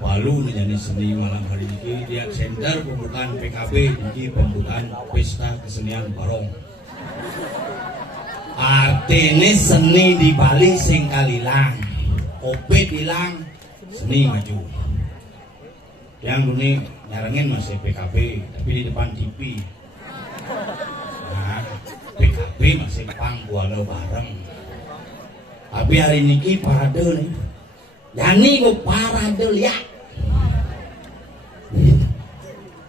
Palu menjadi seni malam hari ini dia center pembukaan PKB di pembukaan pesta kesenian Barong. Artinya seni di Bali sing kalilang, opet hilang, seni maju. Yang dunia nyarengin masih PKB, tapi di depan TV. Nah, PKB masih pangguala bareng. Tapi hari ini parade nih. Yani gue parade lihat.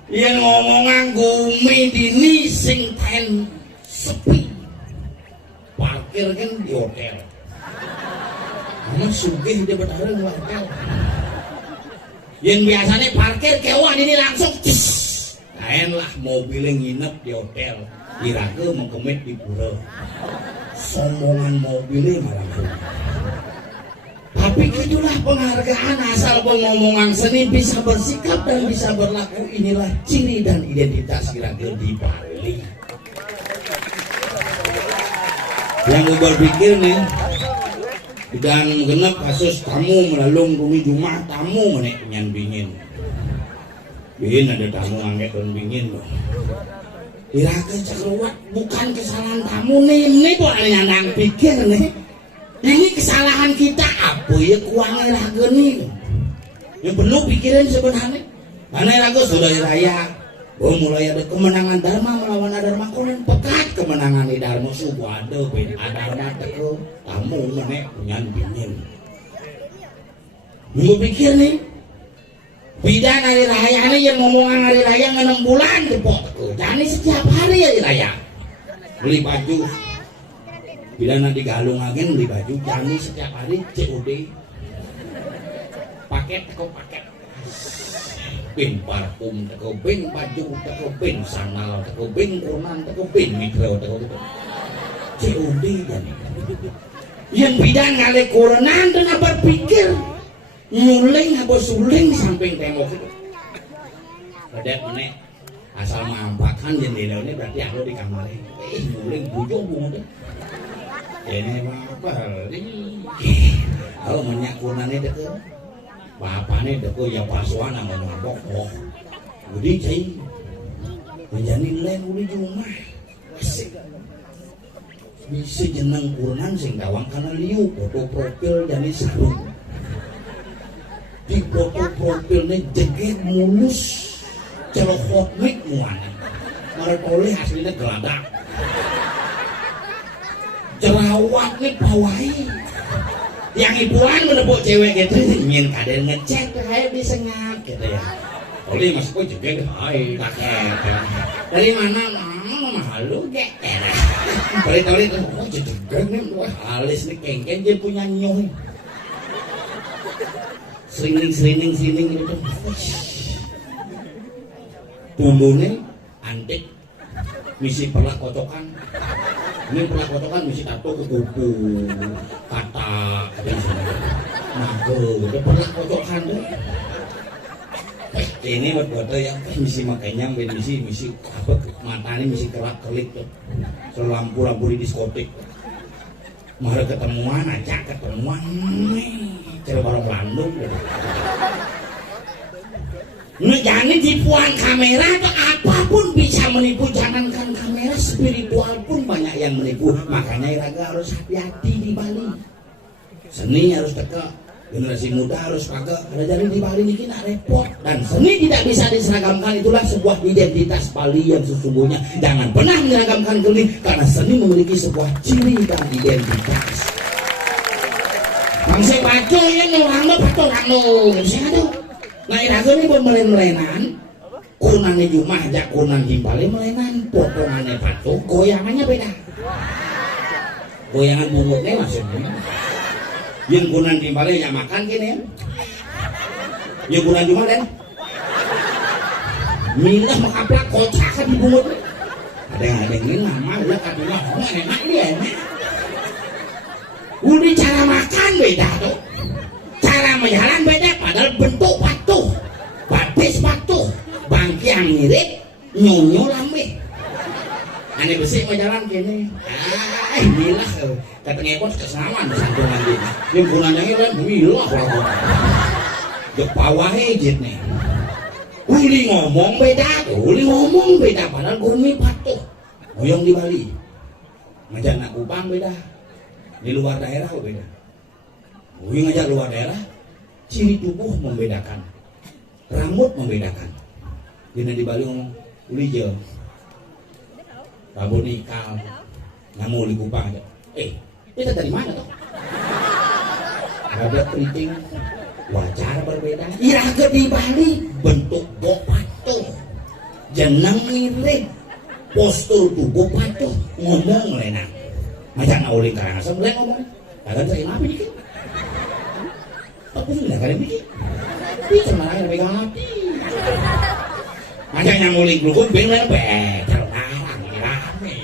Yang ngomongan gumi dini sing ten sepi. Parkir kan di hotel. Kamu sugih dia bertarung di hotel. Yang biasanya parkir kewan ini langsung lain lah mobilnya nginep di hotel. Kira-kira mengkemit di pura. Sombongan mobilnya malah pura. Tapi itulah penghargaan asal pengomongan seni bisa bersikap dan bisa berlaku. Inilah ciri dan identitas kira-kira di Bali. Yang gue berpikir nih, dan genep kasus tamu melalung bumi Jumat tamu menek nyan bingin. Bingin ada tamu angget dan bingin loh. Kira-kira cakruat bukan kesalahan tamu nih, ini boleh nyandang pikir nih. Ini kesalahan kita apa ya kuangnya raga nih yang perlu pikirin sebenarnya. Karena raga sudah raya mulai ada kemenangan Dharma melawan Adharma konen pekat kemenangan di Dharma subuh ada ben Adharma teko tamu menek punya bingin. Gue pikir nih bidan hari raya nih yang ngomongan hari raya 6 bulan depok teko jadi setiap hari hari raya beli baju. Bila nanti galung agen beli baju jani setiap hari COD paket teko paket pin parfum teko pin baju teko pin sandal teko pin kurnan teko pin mikro teko COD jani yang bidang ngale kurenan dan berpikir nyuling apa suling samping tembok itu redet meneh asal mampakan jendela ini berarti aku di kamar nyuling bujung bunga ini apa ini kalau minyak kunannya deket bapaknya deket ya pasuan sama ngabok jadi cai menjadi lain udah cuma asik. Bisa jeneng kurenan sing dawang kana liu foto profil jani sarung. Di foto profilnya jeget mulus celokot mik muana. Martoleh aslinya geladak. Jerawat nih pawai. Yang ibuan menepuk cewek gitu ingin kadang ngecek kayak disengap gitu ya. Oleh masuk juga hai paket. Dari mana mahal lu gek. Tali tuh oh juga nih wah alis nih kengken dia punya nyoy. Sering gitu. Bumbunya antik. Misi pernah kocokan. Ini pernah kocokan misi tato ke kuku kata gitu pernah kocokan deh. Ini buat yang misi makanya misi apa matanya misi kelak-kelik tuh lampu di diskotik mari ketemuan aja coba orang Bandung gitu. Jangan tipuan kamera atau apapun bisa menipu, jangankan kamera, spiritual pun banyak yang menipu. Makanya Iraga harus hati-hati di Bali. Seni harus teka, generasi muda harus pakai. Ada jadi di Bali ini nak repot. Dan seni tidak bisa diseragamkan, itulah sebuah identitas Bali yang sesungguhnya. Jangan pernah menyeragamkan seni, karena seni memiliki sebuah ciri dan identitas. Bangsa paco ya orang lo paco siapa nah Iraga ini melen-melenan kunannya Jumah aja kunan himbali melenan potongannya patung goyangannya beda goyangan bungutnya maksudnya yang kunan himbali yang makan gini yang kunan Jumah dan milah makaplak kocak di bungutnya ada yang ini lama udah katanya enak dia enak udah cara makan beda tuh cara menjalan beda padahal bentuk patuh batis patuh bangkiang mirip nyonyo lambe aneh besi menjalan gini milah kata ngekos kesamaan santungan gini yang gunanya ini kan milah ke bawahnya gitu uli ngomong beda padahal gurmi patuh goyong di Bali ngajak nak Kupang beda di luar daerah beda gue ngajak luar daerah, ciri tubuh membedakan, rambut membedakan. Dina di Bali ngomong, uli jel, rambut nikal, ngamu di Kupang aja. Kita dari mana toh? Ada keriting, wajah berbeda. Iraga di Bali bentuk bok patuh, jeneng mirip, postur tubuh patuh, ngomong lenang. Macam ngawuli Karangasem, boleh ngomong, kagak terima apa dikit. Aku sudah kali bikin bisa malah yang pegang hati macam yang nguling glukun bener kalau narang rame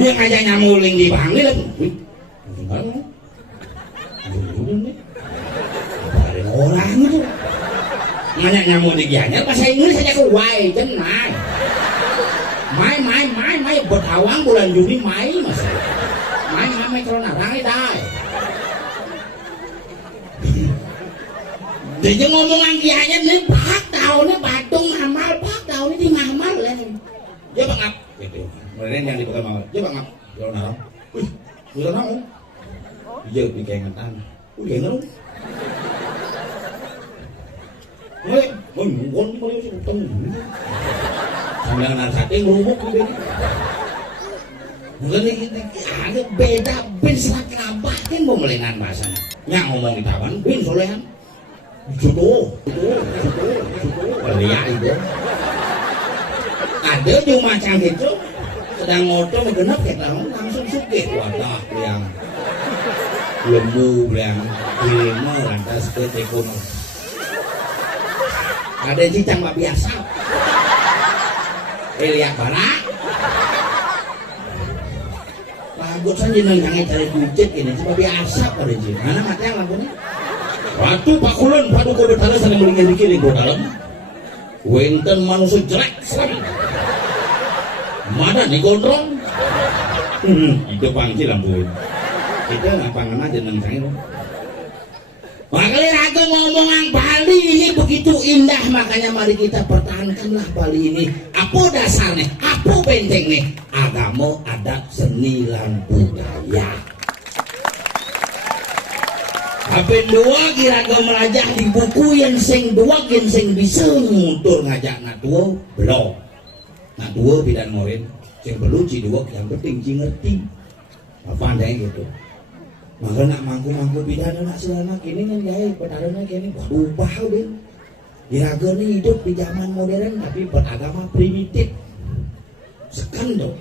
yang aja yang nguling di Bangli lagi ada orang itu nanya nyamuk di Gianyar bahasa Inggris saja ke wai jenai mai bertawang bulan Juni mai kalau narang ini dah dia ngomongan kianya nih pak tahun nih batung ngamal pak tahun ini ngamal lah dia bangap gitu mereka yang dipakai mau dia bangap kalau narang udah nang dia bikengetan udah nang ngomong sih utang sambil narsate ngerubuk gitu mungkin ada beda bin serat labah kan mau melenan bahasanya yang ngomong di tawan bin solehan Judo, lihat itu. Ada juga macam itu, sedang ngotot mengenap kita langsung sugih wadah yang lembu yang lima lantas ke tekun. Ada cicang biasa, lihat mana? Lagu saja nengangnya cari kucing ini cuma biasa pada jin. Mana mati yang lampunya? Waktu Pak Kulon, Pak Duko bertanya saling melingin dikiring ke dalam wenten manusia jelek sekali mana nih gondrong itu pangki lampuin itu ngapangan aja nengkang makanya Raga ngomongan Bali ini begitu indah makanya mari kita pertahankan pertahankanlah Bali ini. Apa dasarnya? Apa bentengnya? Agama, adat, seni, lan budaya. Apa dua kira-kira melajah di buku yang sing dua yang sing bisa ngutur ngajak nak tua belum. Nak tua bidan morin, sing perlu ci dua yang penting ci ngerti. Apa anda gitu? Maka nak mangku bidan nak selama kini kan jahit petarana kini ubah deh. Kira-kira ini hidup di zaman modern tapi beragama primitif. Sekandung,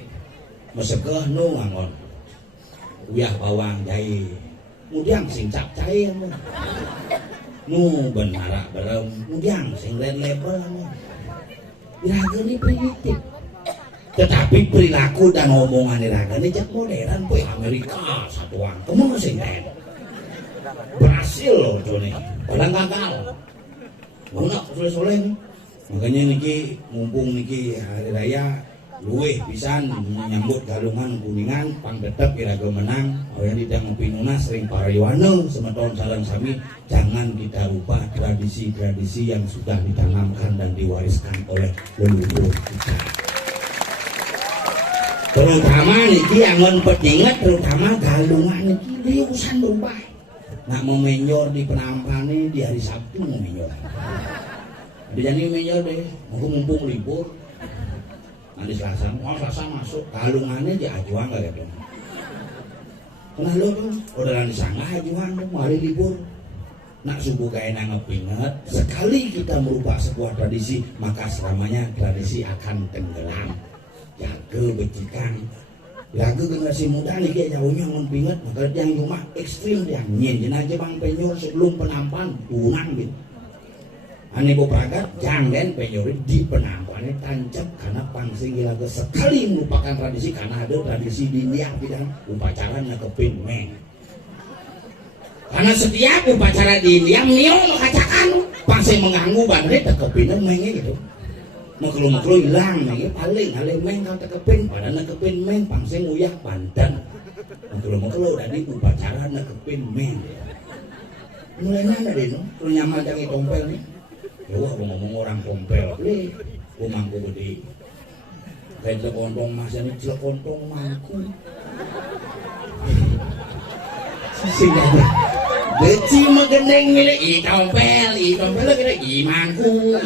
mesegah no ngangon, uyah bawang jahit. Mudiang sing cap cair nu benarak berem mudiang sing red label iraga ini primitif tetapi perilaku dan omongan iraga ini cek modern poe Amerika satuan kemana sing red berhasil loh Joni padahal gagal mana soleh-soleh nih makanya niki mumpung niki hari raya luweh pisan menyambut galungan kuningan pang tetep iraga menang orang tidak ngopinuna sering paraywana semeton salam sami jangan kita lupa tradisi-tradisi yang sudah ditanamkan dan diwariskan oleh leluhur kita terutama niki angon petinget terutama galungan niki liusan berubah nak memenyor di penampane di hari Sabtu memenyor jadi menyor deh mumpung libur nanti Selasa masuk kalungannya di ajuan gak gitu kenal lo tuh udah nanti sanggah ajuan tuh hari libur nak subuh kayak ngepinget sekali kita merubah sebuah tradisi maka selamanya tradisi akan tenggelam jaga becikan jaga generasi muda nih kayak jauhnya ngepinget maka yang rumah ekstrim yang nyenjen aja bang penyor sebelum penampan unang gitu ane bopragat jangan penyori di penampannya tancap karena pangsing ilaga sekali melupakan tradisi karena ada tradisi di India bidang upacara nakepin meng karena setiap upacara di India miong kacakan pangsing mengganggu bandre tekepinnya mengnya gitu maklu hilang mengnya paling alih meng kalau tekepin pada nakepin meng pangsing uyah pandan maklu dari upacara nakepin meng mulai nana deh no lu nyaman jangan tompel nih ya wah ngomong orang kompel beli gua mangku gede kayak celontong mas ini celontong mangku sing aja beci megeneng milik i kompel kira i mangku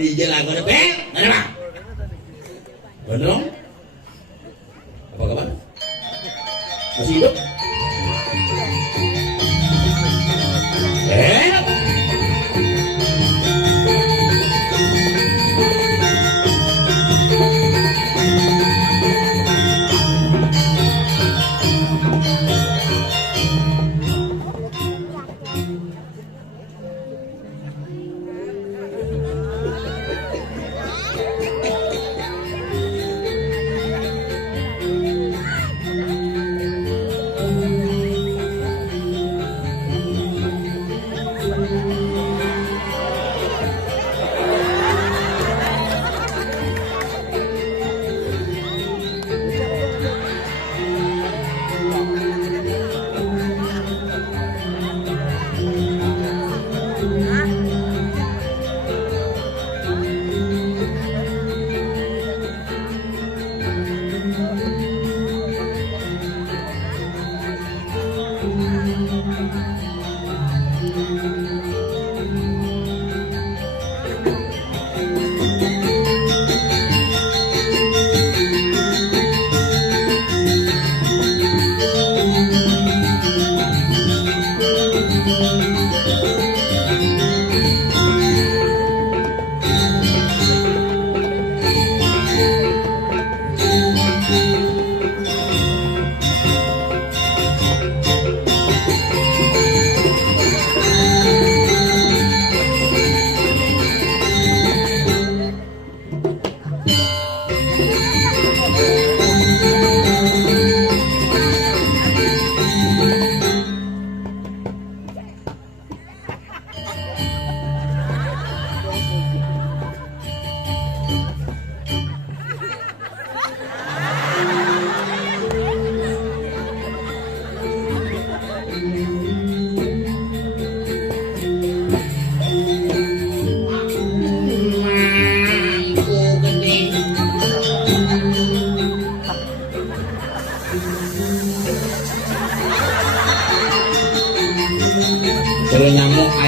i jelang gua bel ada bang bener dong apa kabar masih hidup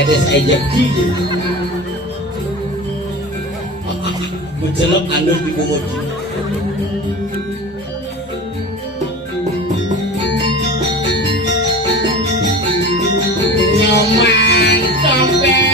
ada rezeki mencelok andus di bumuji nyoman tompel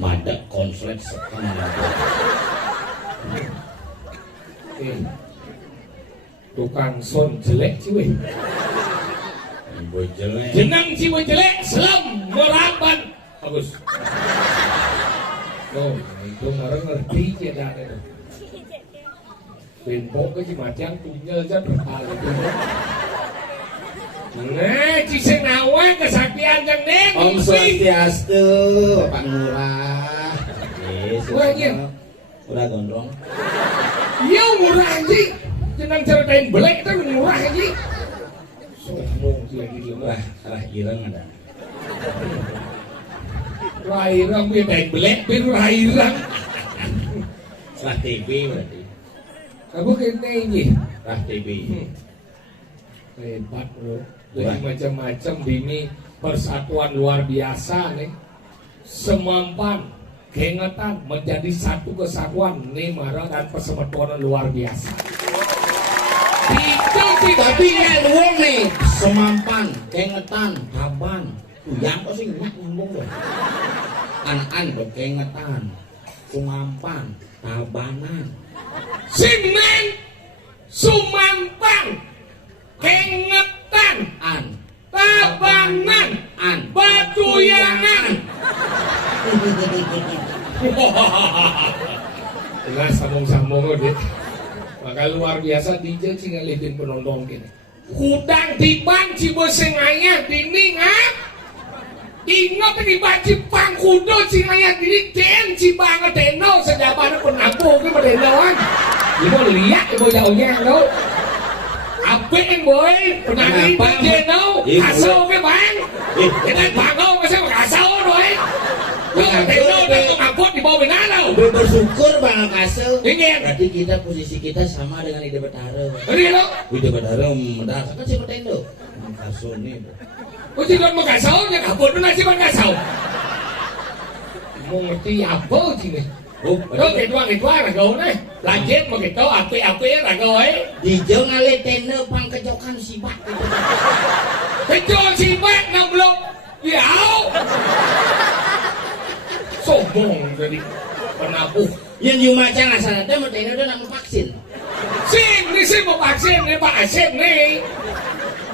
madep konslet sekali. Tukang son jelek ciwe. Boy jelek. Jenang ciwe jelek, selam merapan. Bagus. Oh, itu ngarang ngerti kita itu. Pinpok ke Cimacan punya aja berkali itu. Nah, Cisenawa kesaktian jeng neng. Om Swastiastu, Pak Lurah. Udah gondrong. Iya murah anjing. Jenang ceritain belek itu murah anjing. Sombong lagi dia mah. Salah ireng ada. Rairang punya dain belek, biru rairang. Salah TV berarti. Kamu kena ini. Salah TV. Hebat bro. Dari macam-macam ini persatuan luar biasa nih. Semampan, keingetan menjadi satu kesatuan nih marah dan persatuan luar biasa. Itu Tapi nggak luang nih. Semampan, keingetan, taban. Yang kok sih ngomong dong. An keingetan, sumampan, tabanan. Simen, sumampan, keingetan, tabanan, batuyangan. Nah, sambung-sambung deh. Maka luar biasa DJ sih ngelipin penonton gini. Hudang tiban cibosengaya diningat. Ingat di baci pangkudo cingaya dini den cibanget deno sejabat penabuh ke medenoan. Ibu lihat ibu jauhnya lo. Apa yang boy penari deno kasau ke bang. Kita bangau kasau kasau boy. Deno dan ngapot di bawah benalo. Bersyukur bang kasau. Ingin. Berarti kita posisi kita sama dengan Ide Betara. Ini lo. Ide Betara medar kan si Betendo. Kasau nih. Oh tidak mau kasau, ya kapot nasi bang kasau. Mau ngerti apa sih nih? Oh, itu ragau nih. Lanjut mau gitu, apa ragau Dijau ngale tenda pang kejokan sibak. Kejokan sibak nablok. Ya. Sombong jadi penabuh. Yang dimacan asal ada mau tenda udah nak vaksin. Ini sih mau vaksin nih Pak Asim nih.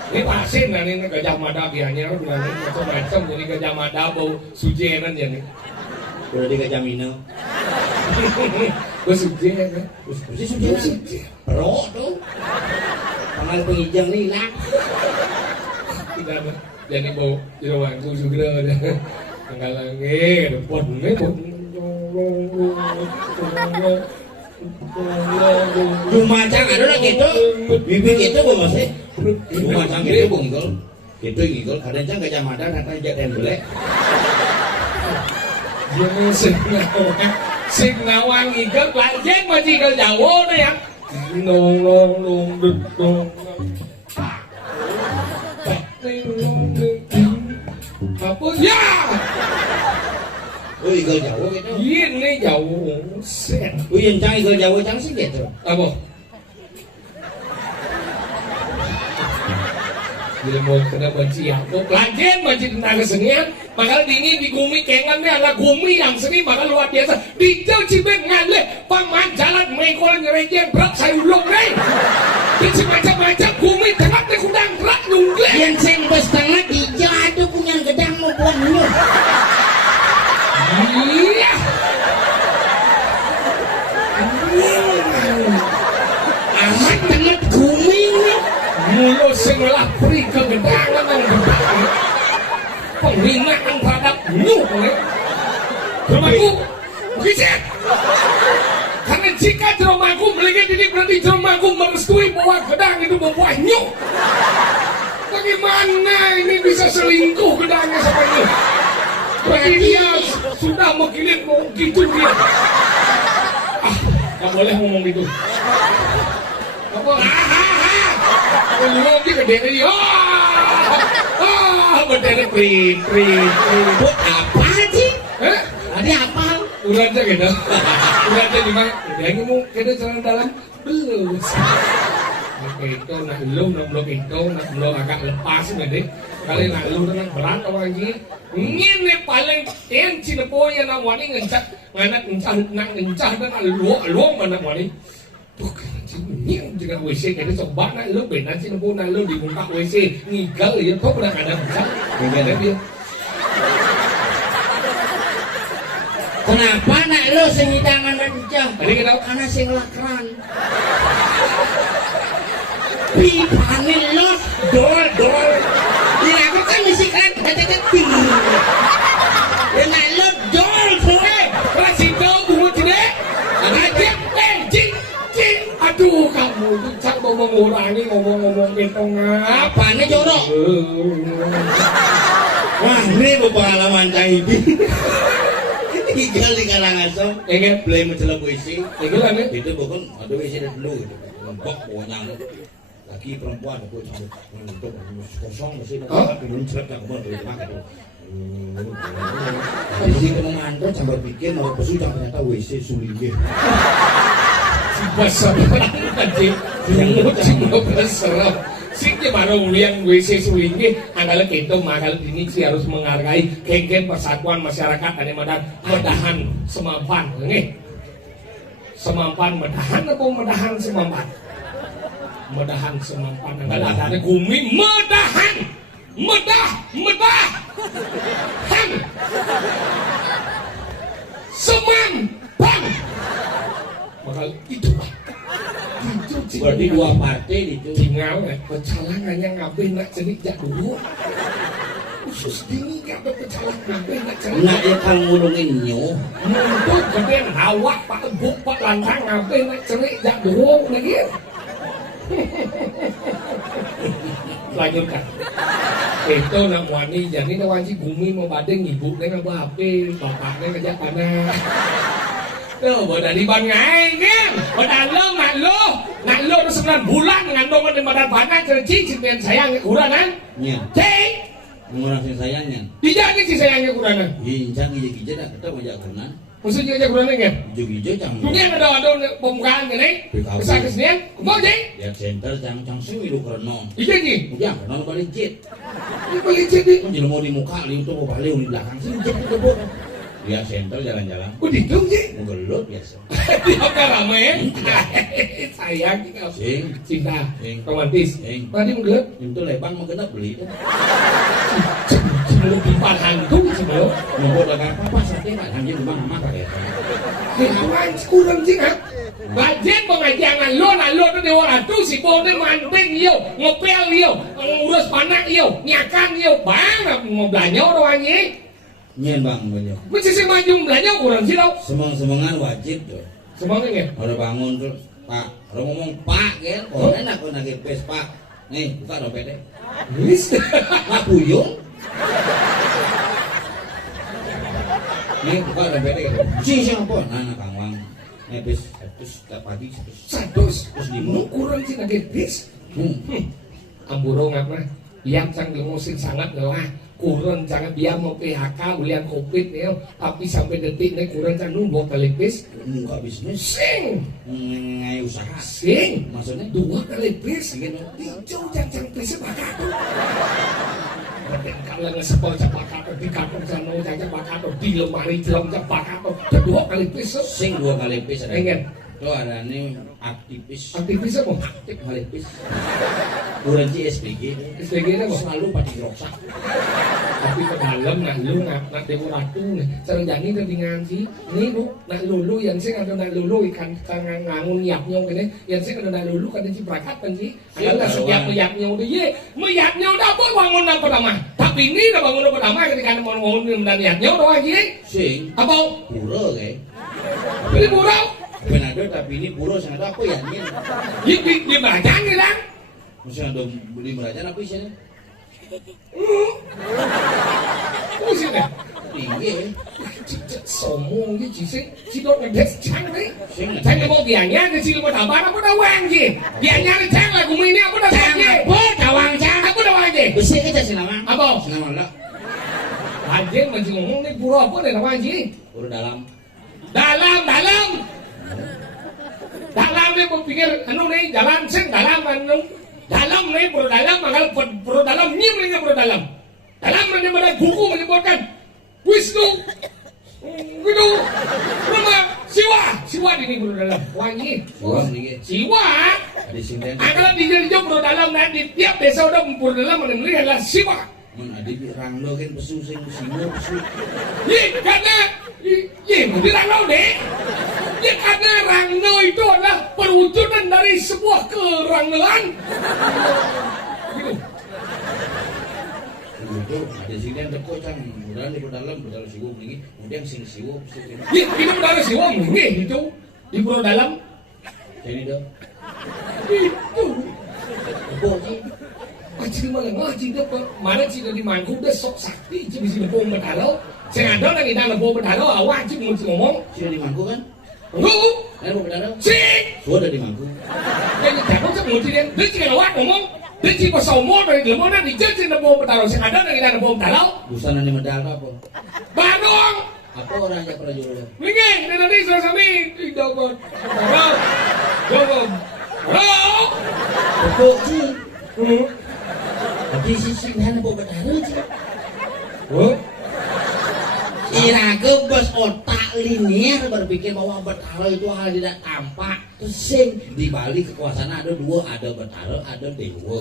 Ini vaksin nah ini Gajah Mada biasanya bilang macam-macam jadi Gajah Mada bau sujenan ya nih. Udah di Gajah Minang. Bau sujenan kan? Sujenan. Pro tuh. Pangal pengijang nih lah. tidak jadi bau jeroanku juga deh enggak lagi pun Lumacang ada lah gitu, bibir gitu bu masih. Lumacang gitu bu ngikol, kadang-kadang kecamatan datang jadi boleh. Jangan signawang ngikol, lanjut masih ngikol jauh deh ya. Nong apa ya? Oh ikol jauh gitu. Ini jauh set. Oh yang cang ikol jauh cang sih gitu. Apa? Bila mau kena benci aku, lanjut benci tentang kesenian, bakal dingin di gumi kengannya adalah gumi yang seni bakal luar biasa. Di jauh cibet ngalih, paman jalan mengkol ngerejen berat sayulung nih. Di macam-macam gumi tengah di kudang berat nunggu. Yang sembes tengah di jauh punya gedang mau buang lu. Iya. Amat tengah gumi nih. Mulut sebelah peri kegedangan yang berdagang penghinaan terhadap nuh rumahku kicet karena jika rumahku melihat ini berarti rumahku merestui bahwa gedang itu membuat nyuk. Bagaimana ini bisa selingkuh gedangnya sama nyuk? Berarti dia sudah mengkilit mau gitu dia. Gak boleh ngomong gitu. Apa? Ngomong dia gede tadi. Berdiri prit. Buat apa sih? Ada apa? Udah aja gitu. Udah aja di mana? Udah ngomong kita jalan dalam belum. Itu nak belum itu nak belum agak lepas deh. Kali nak lu dengan berat orang ini. Ini paling tensi leponya nak wani ngencah, ngencah dan luang mana wani. Tuh ini juga WC kita coba nak lu benar sih nak lu di muka WC ngigal ya kok udah ada bisa. Gimana dia? Kenapa nak lu sengidangan rencah? Tadi kita karena sing lakran. Pipane los dol. Ini aku kan mesti kan kata-kata. Nak lu dol kowe. kasih tahu bunga tidak? Ngajak cing. Aduh kamu itu cak mau mengurangi ngomong-ngomong betong Apanya jorok? Wah ini pengalaman cah ini. Tinggal di kalangan som, ingin beli mencelok WC. tinggal nih. Itu bukan ada WC dari dulu gitu. Lembok pokoknya laki perempuan aku campur untuk kosong masih belum cepat tak kemana dari mana itu. Di sini kamu ngantor campur pikir mau pesu ternyata WC sulingnya. Basar anjing. Cuma basar. Sing baru uliang WC sulingnya adalah kita makal ini sih harus menghargai geng-geng persatuan masyarakat dan medahan semampan nih. Semampan medahan apa medahan semampan? Medahan semampan. Enggak ada gumi medahan. Han. Semampan. Bakal itu lah. Berarti dua partai itu. Tinggal pecalangannya ngapain nak cenik jak dulu. Khusus dini gak ada pecalang ngapain nak cenik. Nak dia kang ngulungin nyo. Muntut kemudian hawa pak ebuk pak lantang ngapain nak cenik jak dulu lagi. Lanjutkan. Itu nak wani jadi nak wajib bumi mau badeng ibu dengan bapaknya kerja panas. Tuh, bodoh di ban ngai kan? Bodoh nak lo 9 bulan ngandung di badan panas cerci cipian sayang kuranan. Nya. Cek. Ngurang sing sayangnya. Dijadi si sayangnya kuranan. Hincang ije-ije dah kita banyak kunan. Maksudnya aja kuranan kan? Ijo-ijo cang. Dunia ada pembukaan ini. Besar kesenian. Mau cek? Lihat center cang sing milu kerenon. Ije ji. Udah kerenon balik jet. Ini boleh cek di. Kan mau di muka li itu mau balik di belakang sih jet kebun. Lihat center jalan-jalan. Oh ditung sih. Menggelut biasa. Dia ramai. Sayang kita. Cinta. Romantis. Tadi menggelut. Itu lebang menggenap beli itu. Sebelum pimpin hantu sebelum. Nunggu dagang apa sate pak anjing rumah mama kayak. Kurang sih kan? Bajen pengajian lo tuh dewa ratu si bone manten yo, ngepel yo, ngurus panak yo, nyakan yo, bang mau belanja orang ini. Nyen bang banyak. Mesti sih maju belanja kurang sih tau. Semang-semangan wajib tuh. Semangat ya. Kalau bangun tuh Pak, kalau ngomong Pak kan, oh enak kok nagih pes Pak. Nih buka dompetnya. Wis. Nggak puyung. Nih buka dompetnya gitu. Sih apa? Nah Kang Wang. Nih pes terus tiap pagi terus di mana kurang sih nagih pes. Amburo ngapa? Yang sang musik sangat lelah. Kurang jangan dia mau PHK ulian covid nih, tapi sampai detik ini kurang jangan nunggu kali pes. Muka bisnis. Sing. Ngai usaha. Sing. Maksudnya 2 kali pes. gitu. Hijau jangan pes sepakat. Kalau ngesepol cepakat di kantor sana jangan cepakat di lemari jelom cepakat. 2 kali pes. Sing 2 kali pes ada. Pengen. Tuh ada nih aktivis. Aktivis apa? Aktif kali pes. Kurang SPG. SPG apa? Selalu pati roksak. Tapi ke dalam nak lu nak dewa ratu nih sarang jani udah ngaji nih lu nak lulu yang sih ada nak lulu ikan ngangun yapnya gini yang sih ada nak lulu kan di berakat kan sih adalah setiap yapnya udah ye yapnya udah apa bangun yang pertama tapi ini udah bangun yang pertama ketika mau bangun dan yapnya udah lagi Sing apa pura kayak ini pura penado tapi ini pura sing ada apa ya di belajar nih lang mesti ada beli belajar apa sih Pusing deh. Iya. Sombong dia si dot ngedes cang deh. Sing Cang mau bianya ke sini mau tambah apa dah wang je. Bianya ke cang lagu ini apa dah cang je. Tawang cang apa dah wang je. besi kita sih nama. Apa? Nama lah. Anjing masih ngomong nih pura apa nih nama anjing. Pura dalam. Dalam nih berpikir anu nih jalan sing dalam anu. Dalam nih pura dalam pura dalam nyim nih pura dalam. Dalam menyebutkan buku menyebutkan Wisnu nama Siwa ini pura dalam. Wangi. Siwa. Angkat dijauh pura dalam nanti tiap desa udah pura dalam menemui adalah Siwa. Mun adik ranglo kan pesu sing singo pesu. Karena mungkin ranglo deh. Karena ranglo itu adalah perwujudan dari sebuah kerangloan. Gitu. Ada sini yang teko cang, mudahan di dalam siwo ini, kemudian sing siwo pesu. Ini udara Siwa mungkin itu di pura dalam. Jadi dah. Itu. Bocil. Ngaji malah ngaji dapat mana cina di mangkuk dah sok sakti cina di lepung bertalo. Saya ada lagi dalam lepung bertalo wajib mesti ngomong. Sini di mangku kan? Lu, Lepung bertalo. sih. Sudah di mangku. Jadi takut saya mesti dia cina lewat ngomong. Dia cina sombong dari lemon dan dijadi lepung bertalo. Saya ada lagi dalam lepung bertalo. Busana di medal apa? Barong. Apa orang yang pernah jual? Minggu ini nanti saya sami tidak buat. Jawab. Bocil. Di sisi mana bawa bertaruh sih? Iraga bos otak linear berpikir bahwa bertaruh itu hal tidak tampak. Terus sing di balik kekuasaan ada 2, ada bertaruh, ada dewa.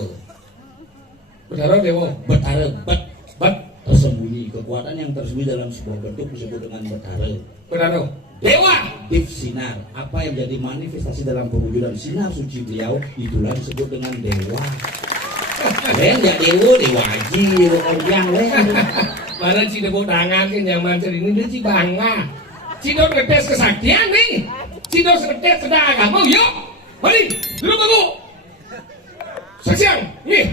Bertaruh dewa. Bertaruh bet tersembunyi, kekuatan yang tersembunyi dalam sebuah bentuk disebut dengan bertaruh. Bertaruh dewa. Dev sinar, apa yang menjadi manifestasi dalam perwujudan sinar suci beliau itulah disebut dengan dewa. Len ya dewa haji, dewa konjang len. Mana cina bodangan kan yang macam ini dia cibanga. Cina ngetes kesaktian nih. Cina ngetes sedang agama, yuk. Mari, dulu bagu. Saksian, nih.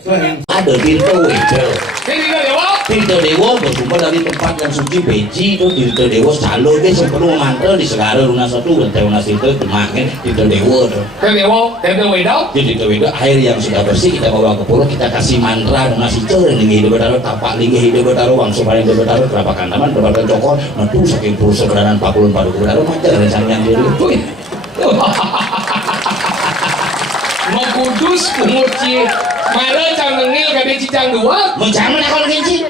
Ada pintu itu. Ini dia dewa. Pintu dewa bersumber dari tempat yang suci beji itu pintu dewa selalu dia sebelum mantel di segala lunas satu bentai lunas itu kemarin pintu dewa tuh. Dewa itu. Jadi itu air yang sudah bersih kita bawa ke pulau kita kasih mantra lunas itu nih hidup bertaruh tapak linggi hidup bertaruh wangsu paling hidup bertaruh berapa kantaman berapa cokor metu saking puluh sebenarnya 44 bertaruh macam rencana yang dulu itu. Mau kudus umurci malah cang nengil kade cicang dua Macam mana kalau kenci?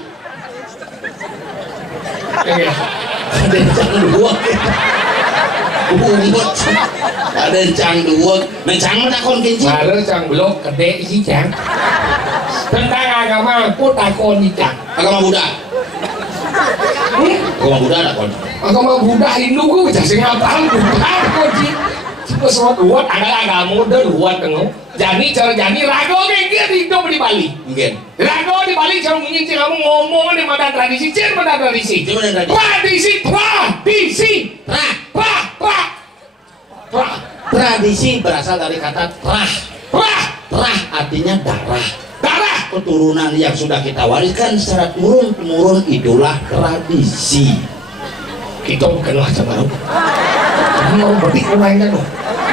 Ada cang dua. Ada cang dua. Macam mana kalau kenci? malah cang blok kade cicang tentang agama aku takon cicang Agama Buddha. Agama Buddha ada kon. Agama Buddha Hindu gue bisa sing apal Buddha kok ji. Cuma semua buat ada agama udah buat tengok. Jadi cara jadi rago kayak dia hidup di Bali. Mungkin. Rago di Bali cara mungkin sih kamu ngomong di mana tradisi, cer mana tradisi. Tradisi berasal dari kata trah. Trah artinya darah. Keturunan yang sudah kita wariskan secara turun temurun itulah tradisi. Kita bukanlah coba. Mau berarti lain kan?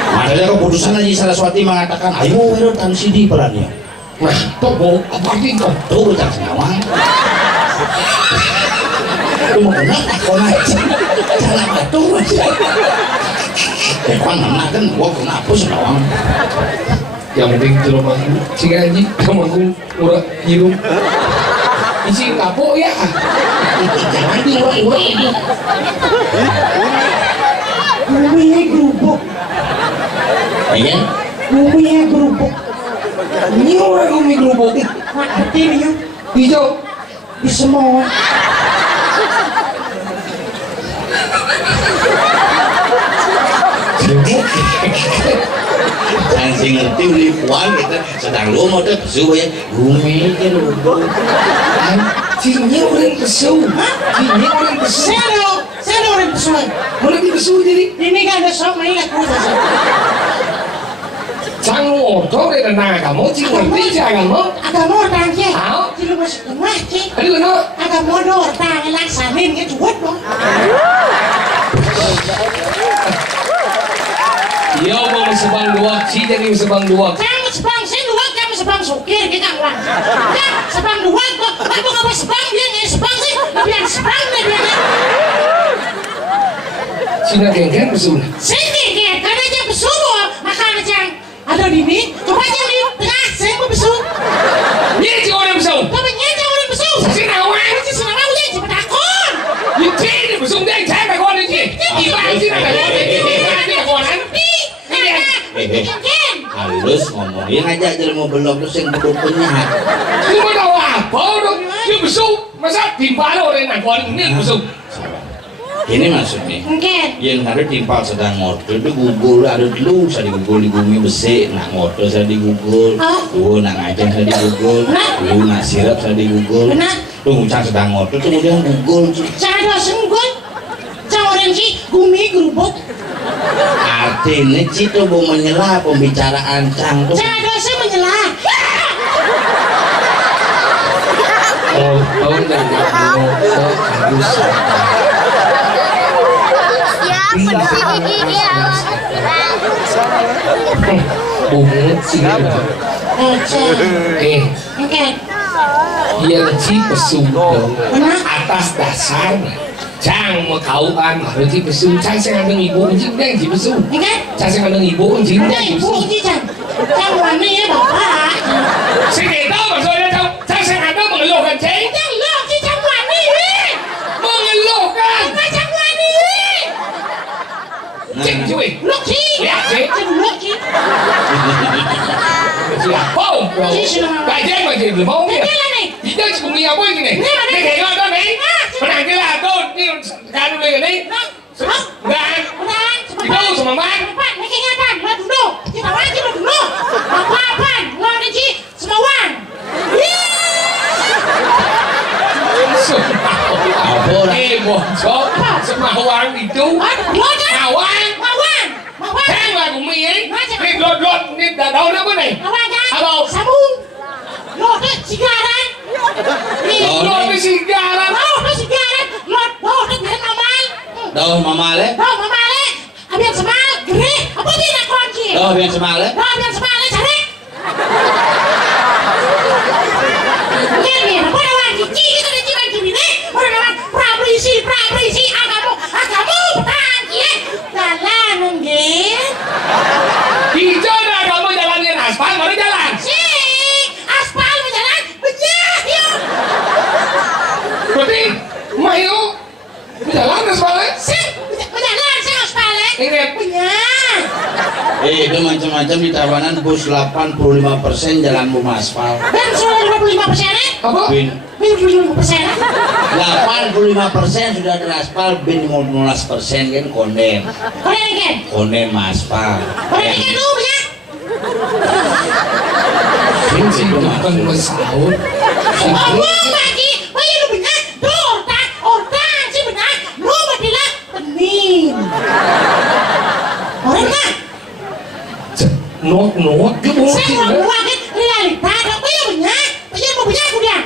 Makanya keputusan Haji Saraswati mengatakan, ayo werutan sidi perannya. Nah, tobo apa itu? Tuh tak senyawa. Lu mau kenal aku aja. Jalan batu aja. Kan mana kan gua kenapa senyawa? Yang penting jelom aku, sing Haji, kamu aku urang hidup. Isi kapok ya. Jangan di urang itu. Bumbunya gerubuk. Iya? Bumbunya gerubuk. Ini orang umi gerubuk. Artinya Hijau. di semua. Yang sing ngerti beli puan kita sedang lu mau tuh pesu ya bumi ke lu Cinya orang pesu. Cinya orang pesu. Saya orang pesuan. Orang di pesu jadi. Ini kan ada sok main aku saja. Jangan ngotor ya dan agama. Cing ngerti sih agama. Agama orang je. Tahu. Tidak masuk rumah je. Aduh no. Agama orang laksanin ke cuat dong. Iya mau sebang dua, si jadi sebang dua. Kamu sebang saya dua, kamu sebang sukir kita ulang. Ya sebang dua kok. Kamu nggak sebang dia nggak sebang sih. Tapi yang sebang dia. Sina geng pesu. Sini dia karena dia besu makan aja. Ada di sini. Coba aja di tengah saya mau besu. Dia si orang pesu. Tapi nyata orang besu. Sina awang. Saya senang aku jadi cepat takut. Dia cini pesu dia cai bagon dia. Ibarat sina bagon dia. Dia bagonan. halus ngomongin aja jelma belum terus yang berdukunnya. Lu mau tahu apa dong? Dia pesu. Masa timpal orang nak kawan ini pesu. Ini maksudnya. Mungkin. Yang ada timpal sedang ngotor itu gugul ada dulu saya digugul di bumi besi nak ngotor saya digugul nak ngajeng saya digugul nak sirap saya digugul tuh ngucang sedang ngotor kemudian gugul Saya ada senggol. Saya orang sih gumi gerubuk. artinya itu mau menyela pembicaraan cang tuh Saya ada saya menyelah. Oh dan ngotor harus. Bungut sih Mungkin. yang si pesu atas dasarnya cang mau kauan harus si pesu cang saya ngadeng ibu anjing dan si pesu cang saya ngadeng ibu anjing dan si pesu Cang warna ya bapak. saya nggak tahu maksudnya cang saya ngadeng mengeluhkan ceng Cang lo si cang warna ini. mengeluhkan Cang warna ini. ceng cuy Lo si. lihat ceng Cang lo si. siapa kajian masih belum mau ya kita sebelum apa ini nih ini kayak apa nih pernah kira tuh ini kan udah ini dan kita sama bang Pak, ini kenyataan. Lo duduk. Kita wajib lo duduk. Apa-apa. Lo ada si semawan. bocok semawang itu mawang saya lagu mie ini lod ini dadau apa nih apa sabun lo tuh sigaran lo ini sigaran lo tuh dari mamal doh mamale abian semal gerih apa dia nak kunci doh biar semale cari ini apa lawan cici kita di ciban cibi nih orang lawan prabrisi agamu petang kie jalan nggih hijau dah kamu jalannya aspal baru jalan aspal berjalan benyah yuk berarti mayu jalan aspalnya berjalan saya aspal ingat benyah itu macam-macam di Tabanan bus 85% jalan bumi aspal dan soal berapa 5% ya? Apa? Bin 55% ya? 85% sudah teraspal, bin 15% kan kondem. Kau yang kan? Kondem aspal. Kau yang kan dulu ya? Sing bukan mesahur. Ngomong lagi, kau yang lu benar, orang sih benar, lu badilah penin. Orang mah, Nốt cái bố saya chị mau đó. buat kan realita, kau yang benar, kau yang mau benar aku dia.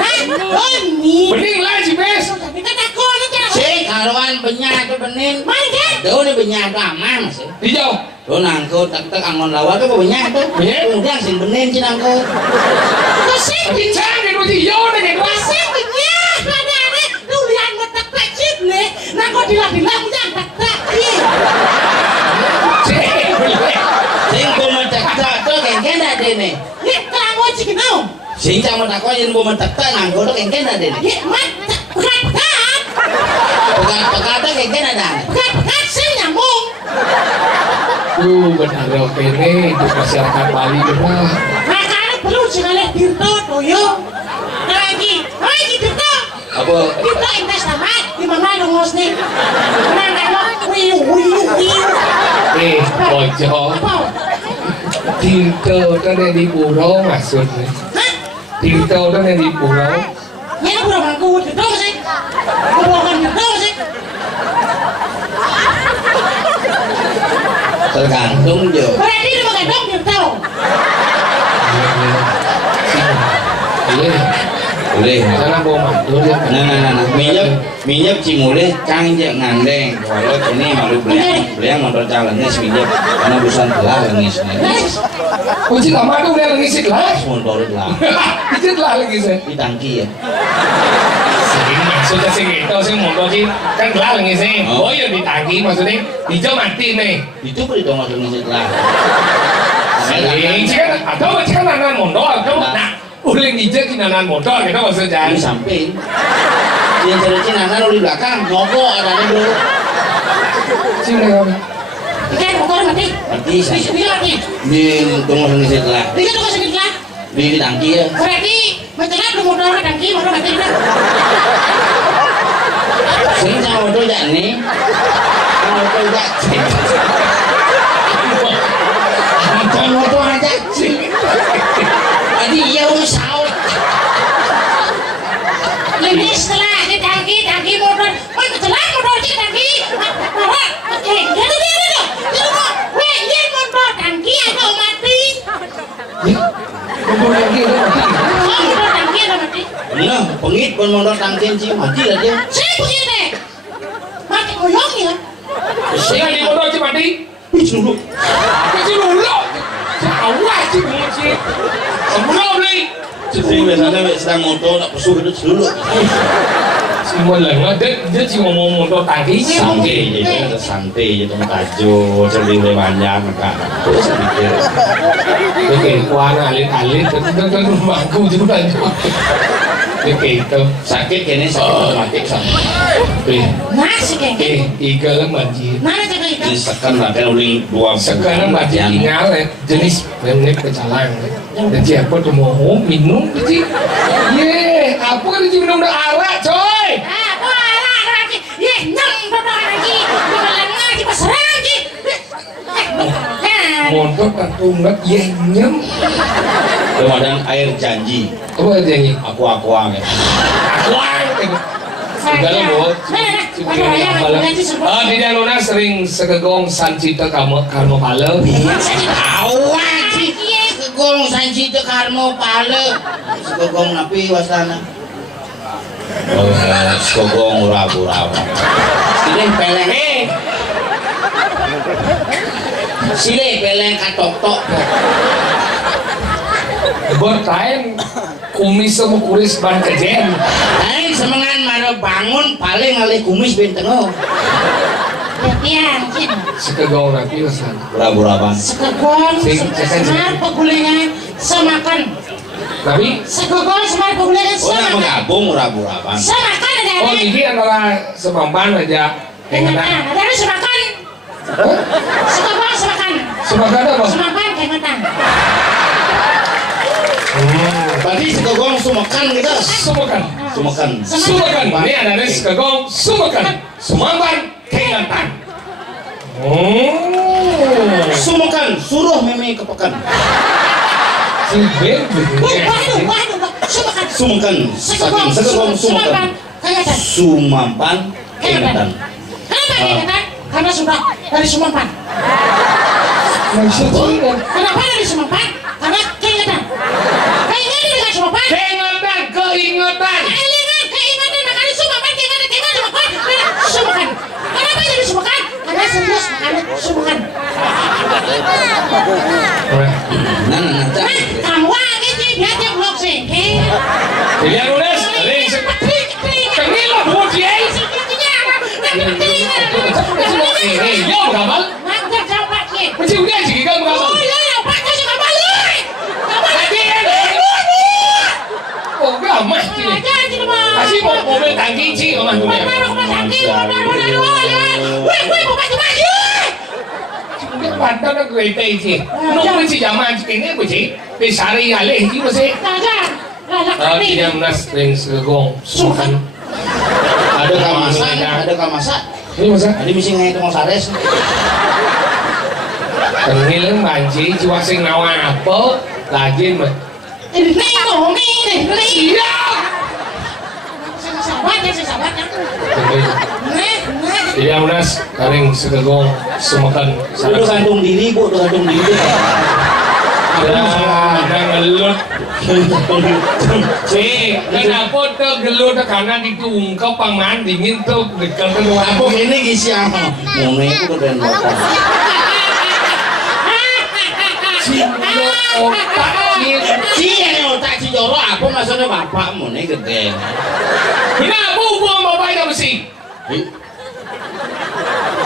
Hah? Oh ini. Bening lah si Bes. Tapi kan aku ni jangan. Si karuan benyat tu benin. Mana kan? Tuh ni benyat tu aman sih. Đi đâu? Tuh nangkut tak angon lawa tu benyat tu. Benyat? Kemudian sin benin si nangkut. Kau sih Đi trang cái đôi thì vô đây này quá. Masih benyat mana ni? Durian metak cip le. Nak kau dilang jangan tak. Sing buma tak tu kengken ada ni. Ni kamu cikinau. Sing sama tak kau yang buma tak nangkut tu kengken ada ni. Ni mat pekat. Pekat tu kengken ada. Pekat sih nyambung. Benar dong ini di masyarakat Bali benar. Makanya perlu sekali Tirto toyo. Lagi Tirto. Apa? Tirto invest amat di mana dongos nih. Menang kalau wiu. Bocor. Apa? Tinto itu ada di pulau maksudnya. Hah? Tinto itu ada di pulau. Ya aku udah bangku Tirto sih. Aku bukan Tirto sih. Tergantung je. Berarti dia pakai dong Tirto. Boleh. Boleh. Karena bawa mantu dia. Nah. Minyak cimule kang je ngandeng. Kalau ini malu beliang motor jalannya seminyak karena busan telah lengis nih. Kunci kamar tuh udah lagi sih lah. Motor telah. Dikit lah lagi sih. Di tangki ya. Sering maksudnya sih gitu sih motor sih kan lah lagi sih. Oh ya ditagi maksudnya hijau mati nih. Itu perhitung motor ngisi telah. Sering sih kan atau macam nanan motor atau nah uling hijau kinanan motor gitu maksudnya. Di samping. Yang cerita nanan di belakang nyogok ada nih bro. Sini kami. Ikan motor mati. Mati saya. Dia mati. Di tunggu ngisi telah. Dia tuh kasih lah. Di tangki ya. Berarti macamnya lu motor tangki motor mati dah. Sing sama motor jak nih. Motor jak cek. Bukan motor aja cek. Tadi iya usah. Ini setelah di tangki motor. Mana setelah motor di tangki. Jadi dia. Weh, ini motor tangki ada mati. Motor lagi ada mati. Oh, motor tangki ada mati. Nah, pengit pun motor tangki sih mati lah dia. Saya begini. Mati koyong ya. Sini di motor sih mati. Dulu. Kecil dulu. Jauh sih sih. Sebelum nih. Sing biasanya sedang motor nak pesuh itu dulu. Semua lah, dia cuma mau motor tangkinya. Santai je, santai je tong tajo, celi banyak kak. Terus pikir. Oke, warna alit-alit, kan rumahku juga. Oke, itu Sakit kene sakit mati sama. Nasi kayak iga lah banjir. Mana jaga itu? Disekan lah kan uling 2 Sekarang banjir tinggal jenis benih pecalang. Dan siapa tuh mau minum sih? Ye, apa kan dia minum udah arak, coy? Ah, boleh lagi. Ye, nyam motor lagi. Boleh lagi pas lagi. Motor patungan, ye nyem. Kemudian air janji. Apa katanya? Aku ya. Segala buat. Ah, di Daluna sering segegong sancita karmo pala. Awan sih. Segolong sanci itu karmo pale. Segolong napi wasana. Oh, segolong urabu-urabu. Silih peleng Silih peleng katok-tok. Bertain kumis sama kuris ban kejen. Lain semengan mara bangun paling alih kumis bentengau. Latihan, kin. Segegong napi wasan. Urabu-uraban. Sekegong, semar pegulingan, semakan. Tapi, Sekegong, semar pegulingan, Oh, nama semakan. gabung urabu-uraban. Semakan ada. oh ini antara semampan aja. Dengan Keingetan. ada semakan. Sekegong, semakan. Semakan apa? Semakan, keingetan. Berarti sekegong sumakan gitu. Sumakan. Sumakan. Sumakan. Ini ada sekegong sumakan. Sumampan keingetan. Oh. Sumakan, suruh meme kepekan. Sumakan. Sekegong sumakan. Sumampan keingetan. Kenapa keingetan? Karena sudah dari Sumampan. Kenapa dari Sumampan? Karena keingetan. Keingetan dengan Sumampan. Keingetan. Keingetan makanya Sumampan Sumampan. Kenapa jadi Sumampan? Karena serius makanya Sumampan. Nah, Kamu aja dia tiap blok sih. Pilihan nulis. Kenilo buat dia. Yo gamal. Nanti coba sih. Macam udah sih gamal. Oh iya, Pak kasih kabar lu. Oh gamal sih. Kasih mau mobil tangki sih omah dunia. Udah padahal nak kereta sih. Nunggu sih zaman ini apa sih? Besari alih sih masih. Tidak menas ring segong sukan. ada kamasa. Ini masa? Ada misi ngai tong sares. Tengil banci cuma sing nawan apa? Lagi mah. Ini ngomong ini. Siap. Sahabat ya. Tidak menas ring segong sumakan. Udah kandung diri bu, udah kandung diri. Ada ngelut. Kenapa tuh gelut karena diungkap pangan dingin tuh dekat kedua. Aku ini gisiang. Mau itu keren banget. Cinta otak Ini otak si Joro, aku maksudnya bapak mau nih gede. kenapa hubungan bapak itu mesti?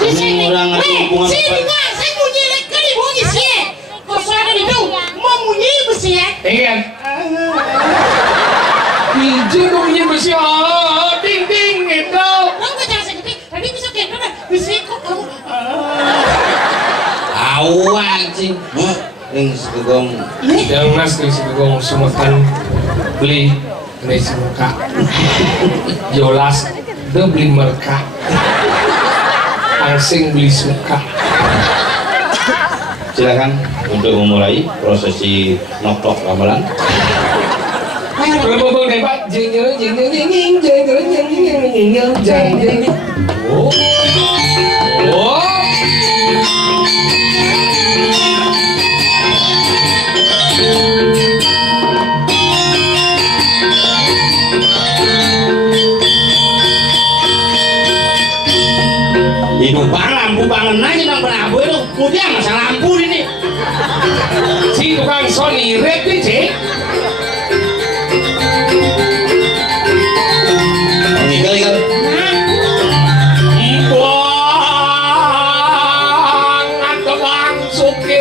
Ini orang ada hubungan apa? Saya bunyi kali bunyi sih. Kau suara itu mau bunyi besi ya? Ingat. Biji bunyi besi. Ding ding itu. Kamu jangan sakit. Tadi bisa kayak mana? Besi kok kamu? Awan sih. Ring segong. Yang nas di segong sumakan beli ini semuka. Jolas dia beli merka. Angsing beli suka. Silakan untuk memulai prosesi nok-nok ramalan. Kalau mau debat jeng. Oh. Itu lampu bangun aja nang penabu itu. Kemudian masalah lampu ini. Si tukang Sony red ni cik. Tinggal. Buang atau langsung ke.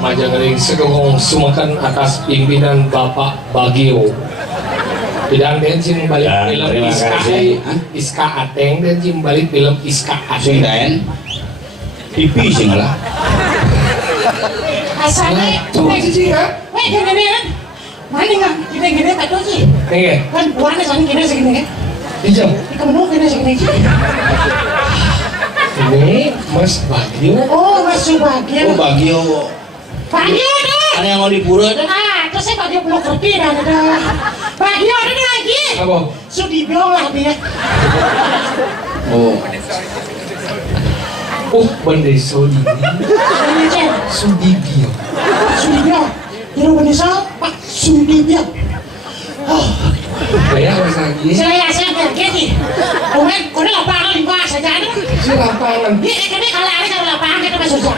Majangering Segong Sumakan atas pimpinan Bapak Bagio. Tidak bensin balik Ya, film terima Iska kasih. Iska Ateng dan jim balik film Iska Sing Ateng. daen. Pipi sing lah. Asalnya Tuh cici kan? weh gini kan mana nggak gini tak tahu sih Nih, kan buahnya sana gini segini kan hijau. di kemenuk gini segini Ini Mas Bagio. oh Mas Subagio Oh Bagio. Bagio tuh Ada yang mau di pura ada? terus saya Bagio belum ngerti dah ada Bagio ada lagi Apa? Sudibyo lah dia Oh. Oh, Bende Sodi. ini cek Sudibyo. Sudibyo Hero Benisa Pak Sudibyo Kayak Mas lagi. saya bergini kemudian kau ini lapangan di bawah saja ada Si lapangan. ini kan kalau ada kalau lapangan kita masuk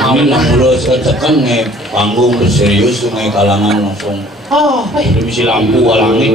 Amin lah mulu setekan nge panggung serius nge kalangan langsung. oh baik Udah misi lampu alangin.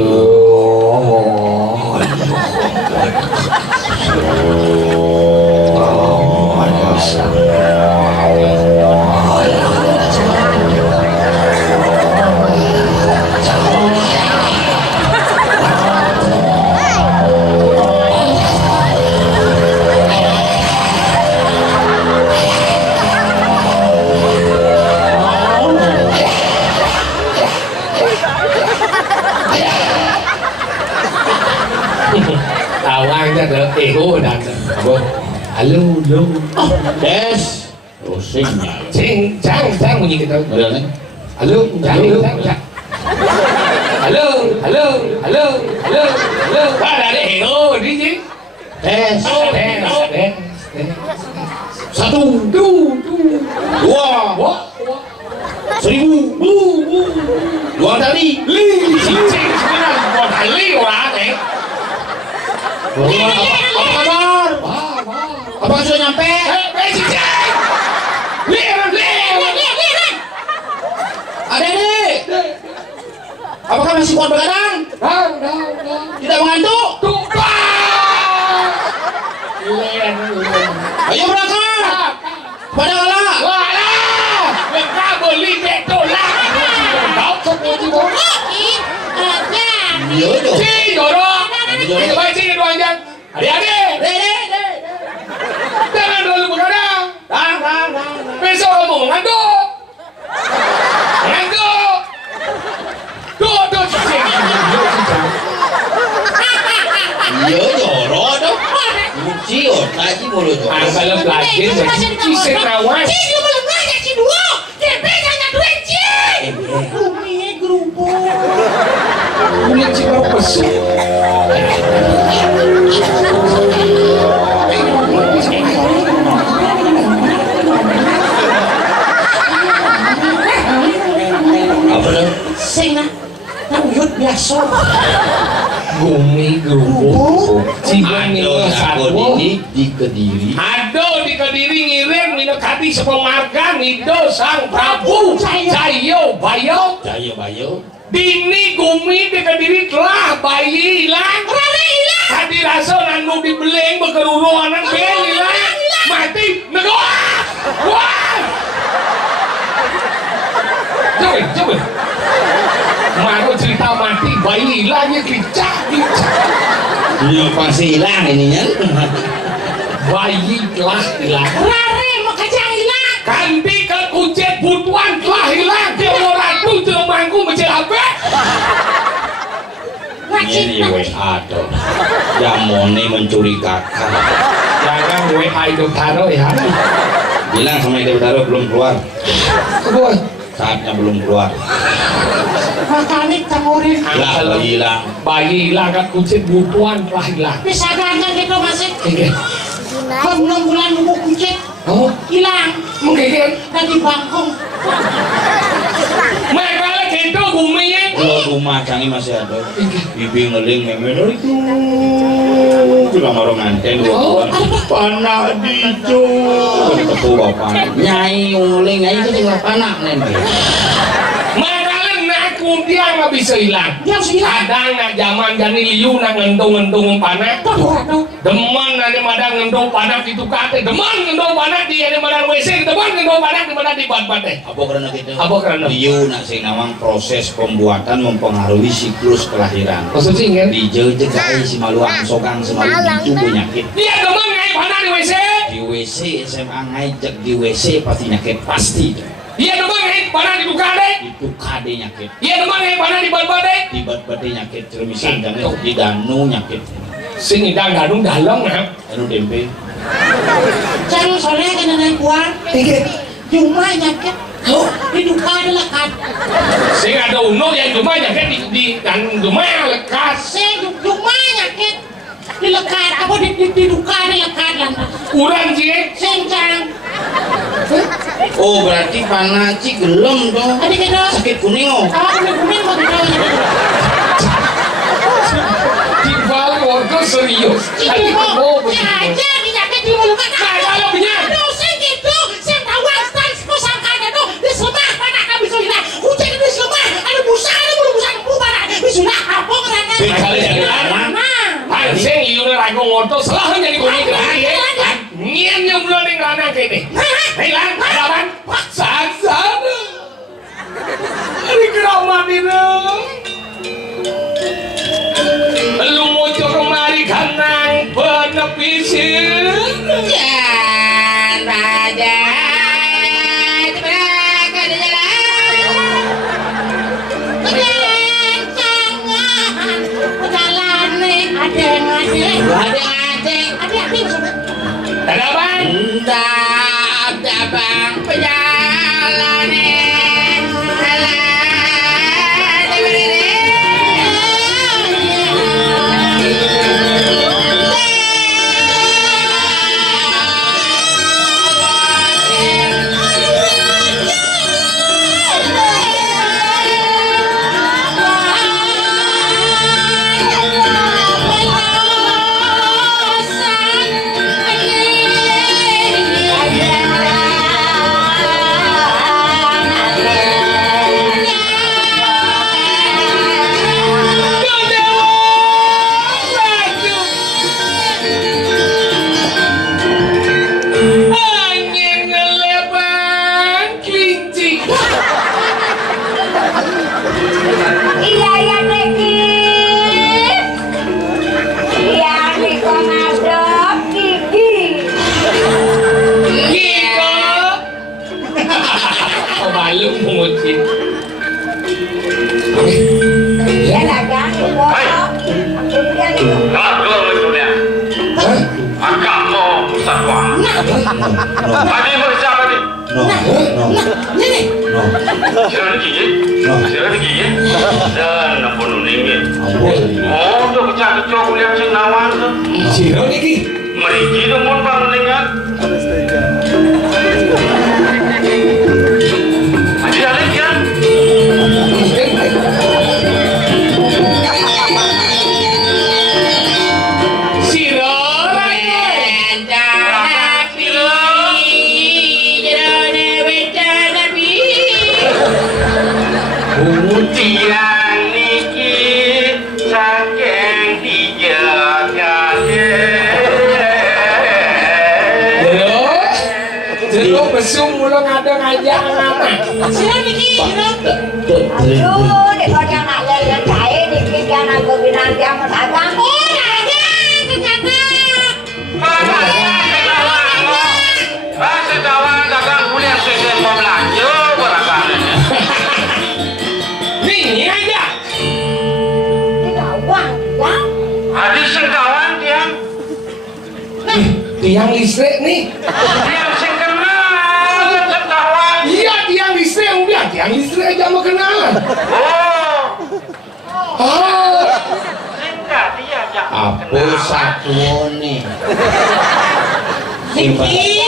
Tawang dah dah. Ego dah. Apa? Halo, halo. Des. Oh singnya. Cang bunyi kita. Udah nih. Halo, cang. Halo. Ada deh, ego, DJ. Des. Des. Satu. Dua. Wah. 1000. 2 kali. Cincin sekarang buat kali orang deh. Apa kabar? Apakah sudah nyampe? Cincin. Lihat. Adik. Apakah masih kuat begadang? Tidak mengantuk? Tuh. Lihat. Ayo berangkat. Pada kalah. Walah, mereka beli betolah. Kau seperti bola. Iya dong. Cing, dorong. Kita baik cing dua jam. Adik-adik, jangan terlalu begadang. Besok kamu mengantuk. Tuh, cing. Iya joro dong. Muci otak sih mulut tuh. Kalau belajar jadi senawan. Cik, belum belajar Cik dua. Cepe jangan duit Cik. Grupinya grupo. Kulit cing baru pesuk. Apa dah? Sing nah, uyut biasa. Gumi gerubuk. Cibang Aduh, nilo aku satu. di Kediri. Aduh di Kediri ngirim minum kati sepemarga nido sang Prabu Cayo Bayo. Jaya Bayo. Dini Gumi di Kediri telah bayi hilang. Tadi rasa nanu dibeleng bekeruruanan bel hilang. Mati negoa. Wah. Coba. Mau cerita mati bayi hilang ya kicak. Ini pasti hilang ininya. Bayi telah hilang. Rare mau kacang hilang. Kandi ke kucet butuan telah hilang. Dia mau ratu jangan mangku mencari apa? Ini WA tuh. Jamone mencuri kakak. Jangan WA itu taruh ya. Bilang sama Ide Utara belum keluar. Kedua. Saatnya belum keluar. Makanya tangurin. Lah hilang. Bayi hilang kan kucet butuan telah hilang. Bisa gangan gitu masih. Oke. Kan 6 bulan bubuk kucing Oh, hilang. mungkin. Lagi bangkong. Mereka lagi itu guminya. Kalau rumah kami masih ada. Bibi ngeling memang itu. Juga orang nganten dua. Panah dijo. Ketemu bapak. Nyai ngeling nyai itu juga panah nih. Mereka ngaku dia nggak bisa hilang. Dia harus hilang. Ada nggak zaman jani liu nang ngendong panah. Tuh. Deman ada madang ngendong panah itu kate. Deman ngendong panah di ada madang WC. Deman ngendong panah di mana di bat teh. Apa karena gitu? Apa karena? Liu nak sing nawang proses pembuatan mempengaruhi siklus kelahiran. Maksud sih kan? Di jeje kai si maluang sogang semalu itu penyakit. Dia deman ngai panah di WC. Di WC SMA ngajak di WC pasti nyakit pasti. Dia deman ngai panah di dukade. Itu kade nyakit. Dia deman ngai panah di bat teh. Di bade nyakit cermisan jangan di danu nyakit. Sing idang gadung dalam nah. Anu tempe. Cari sore kena naik kuat. Cuma nyakit. Oh, di duka ada lekat. Sing ada uno yang cuma nyakit di dan cuma lekas. Cuma nyakit. Di lekat. Apa di duka ada lekat lantas. Kurang sih. Sing jarang. Oh berarti panaci gelem dong. Adik kena. Sakit kuning oh. Kuning kok kena. Timbal warga serius. Itu kok. Aja dinyakit di mulut kan. Kalau punya. Aduh, sing gitu. Sing tawang stans ko sangkanya tuh. Di selemah panah kami sudah. Hujan di selemah. Ada busa, ada bulu-busa panah. Di sudah apa ngerana. Kali jalan. Pansing ieu rago ngoto salah jadi kuning lagi. Ngien yang belum ning ranah kene. Hilang kawan. Saksan. Ari keramat ini. Lu mojo kemari kanang penepisin. Jangan pada tebakan di jalan. Jangan jalan nih adeng. Ada bang. Ada bang pejalan Siro niki. Meriki demun panlingan. Ada lagi ya? Siro Tiang niki saking dijagake. Jero besung mulo ngadeng aja nama. Sira niki, sira. Aduh, di kota nak lele cair di pikiran aku binang dia mau dagang. Oh, dagang ternyata. Sedawan dagang kuliah sesen mau belanja barangkali. Nih aja. Tidak uang, ya? Hadis sedawan dia. Tiang listrik nih. Dia sing kenal sedawan. Iya tiang listrik udah tiang listrik aja mau kenalan. Oh, Ah, singkat dia jak. Apa satuone? Niki,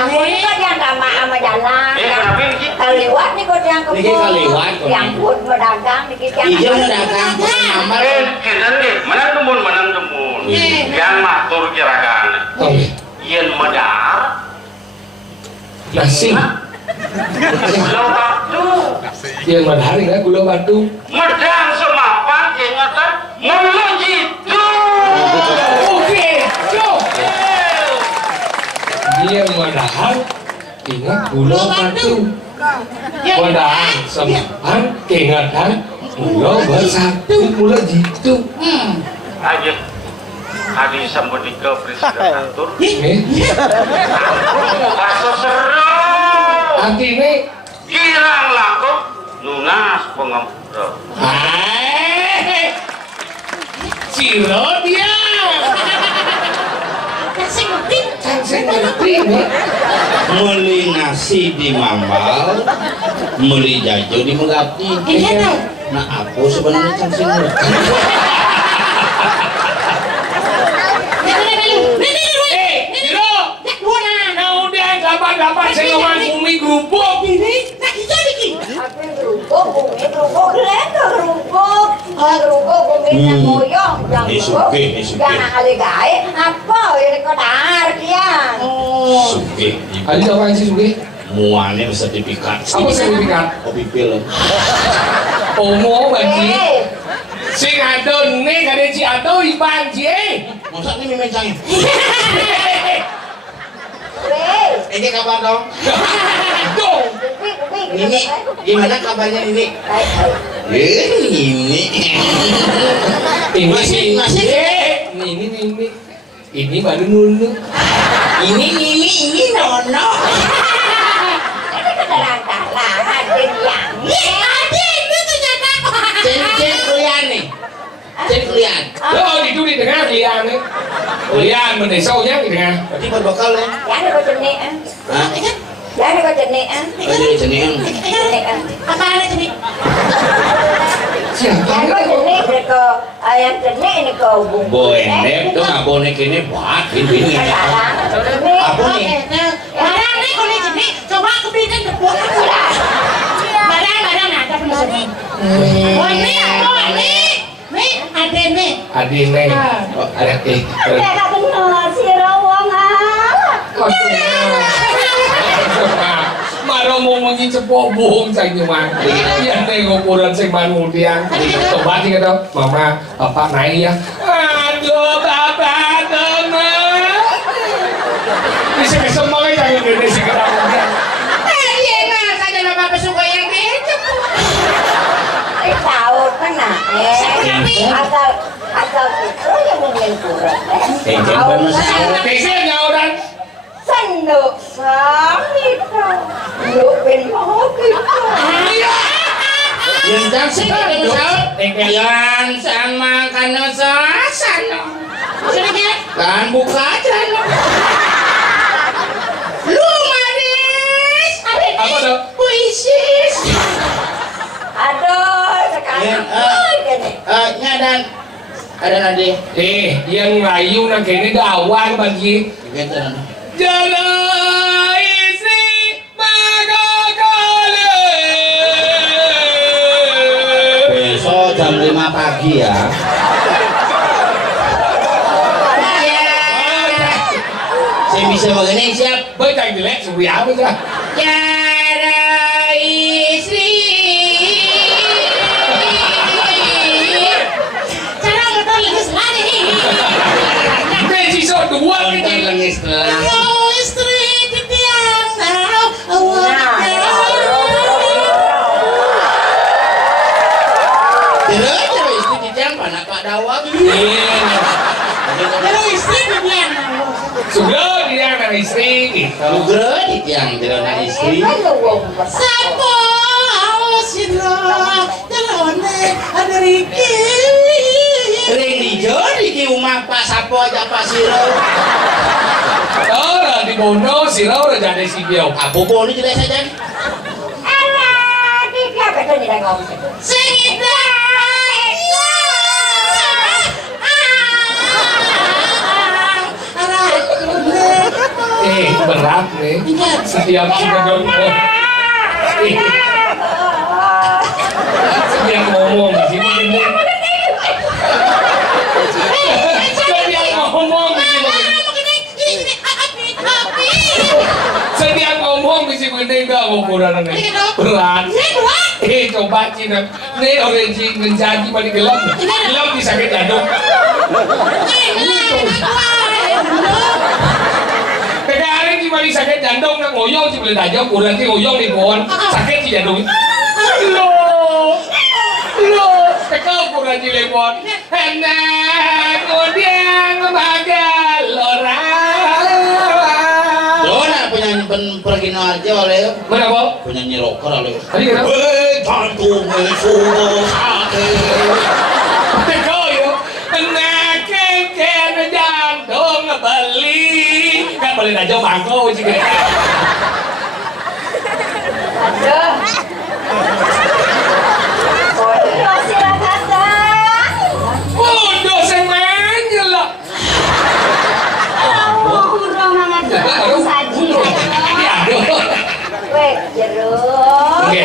Aku ini kok dia nggak sama jalan. Kenapa ini? Kaliwat nih kok dia ke Niki kaliwat kok. yang pun berdagang di kita. Iya dagang amal. Kita nih, menang temun. Yang matur kirakan. oh, Yen medar. nasi. Gula batu. Yang madhari kan gula batu. Medang semapan ingatan mulu jitu. Oke, go. Yang madhar ingat gula batu. Madang semapan ingatan mulu bersatu mulu jitu. Aja. Hari sambodika presiden atur. Kaso seru. Artinya Girang langkung lunas pengemro. Ciro dia. Kasih ngerti nih. Meli nasi di Mambal, meli jajo di Melati. Nah aku sebenarnya kan sih ngerti. Ciro. Nah udah kapan-kapan saya ngomong bumi gubuk. Tapi gerubuk, bumi gerubuk, gerubuk, bumi moyong, jangan kali gae, apa ini kau dar kian? Suge. Ada apaan sih Sugi? Muannya sertifikat. Apa sertifikat? Kopi pil. Omo banci. Sing adon nih kada ci atau iban ci. Masa ini mencangnya? Weh, Ini kabar dong. Dong. Ini gimana kabarnya ini? Ini. Masih. Ini baru nunu. Ini nono. kadang-kadang hadir yang Cen kuliah nih. Cen kuliah. Oh itu di tengah lian nih. Lian bên này sâu nhá di tengah. Berarti berbekal ya? Jangan kau jenik Hah? Jangan kau jenik Oh jadi jenis. Siapa? Jangan kau jenik mereka yang jenik ini kau bungkus. Boendep tuh nggak bonek ini buat ini. Apa nih? Barang nih kalau jenis coba aku belikan tepung aku lah. Barang ada penuh. Oh ini apa nih? Nih ada nih. Adi nih. Oh ada eh. Tidak benar si Rawang Maro mau mengi cepok bohong saya cuma. Yang tengok ukuran sing manudian. Coba sih kata mama bapak naik ya. Aduh bapak dengar. Bisa kesemangat jangan gede sih kerangnya. Iya nah saja nama pesuka yang itu. tahu mana asal itu yang mungkin kurang Bisa nyauran. sendok samito lupin mau gitu Yang cantik itu yang sama kano sasano. Kan buka aja. Lu manis. Apa tuh? Puisis. aduh sekarang Dan ada nanti. Yang layu nak kini dawan bagi. Gitu. Jalan isi magagale. Besok jam 5 pagi ya. Saya bisa begini siap. Baca jelek surya apa sih? Cara istri. Cara betul lagi selani. Beci so dua Nonton kecil. lagi setelah. Oh istri di tiang tahu awak. Terus istri di jam anak Pak Dawang. Kalau istri di tiang tahu. Sudah dia anak istri. Nugra di tiang dirona istri. Sapo awasidro terone ada Riki. Ring dijo di rumah Pak Sapo aja Pak Siro. Orang di Bondo sirau udah jadi si Biau. Apa boleh tidak saja? alah dia betul tidak ngomong Sengita. Berat nih. Setiap kita ngomong. Setiap ngomong di sini. Setiap ngomong di sini. Setiap ngomong di sini enggak ukuran ini berat. Coba Cina, nih orang Cina menjadi balik gelap bisa sakit jantung. Kemarin di balik sakit jantung nak ngoyong sih boleh aja, ukuran sih ngoyong di pohon sakit sih jantung. Lo, kekal ukuran di lepon. Enak, kemudian bagal orang. Dona penyanyi pergi aja oleh. Mana Bob? Penyanyi rocker oleh. Tadi kenapa? Jantung suruh sakit. Kekal yo. Enak keken jantung beli. Kan boleh aja bangko sih. Aduh. Bodoh si Rakasa. Bodoh semuanya lah. Kurang amat saji. Aduh. Weh, jeruk. Oke.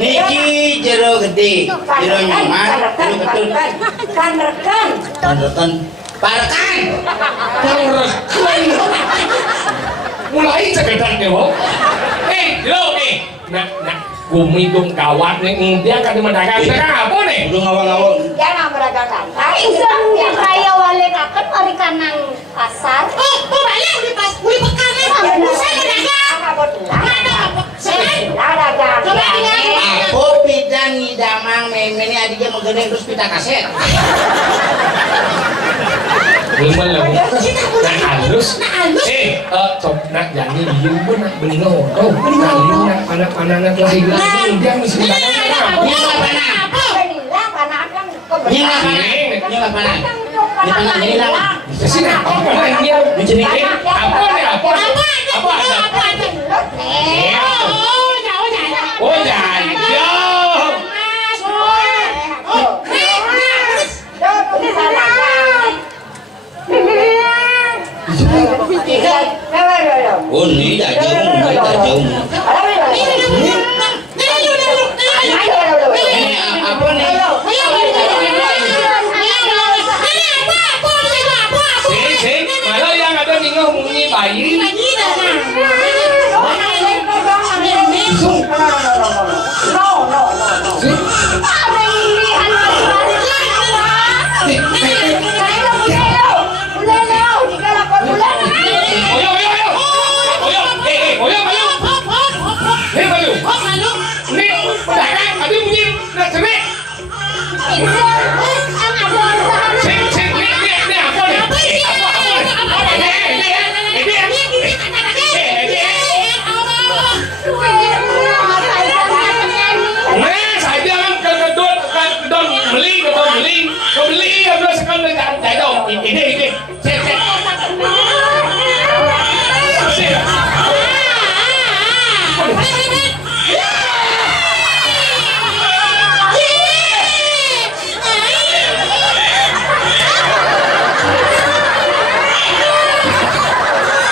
Niki jero gede, jero nyaman, jero betul. Kan rekan. Tandetan parkan. Terus. Mulai ceketan deh, Bob. Lo nih. Nah, Gumi dong gawat nih, dia kan mendagang apa nih? Udah ngawal-ngawal. Jangan berdagang. Iseng yang kaya wale kaken mari kanang pasar. Oh, balik di pas, beli bekannya. Saya dagang. Ada dagang. Aku pidang idamang memeni adiknya mengenai terus pita kaset. Belum lah. Nah halus. Nak jadi diem pun nak bener. Oh, kali nak anak-anak lahir dia mesti dagang. Nyala panah. Belilah karena akan Nyala panah. Nyala panah. Nyala hilang. Sini apa dia? Mencari apa nih? Apa ada? Oh jajah. Oh ini jauh. Apa nih? Malah yang ada nih ngomongin bayi. Ini.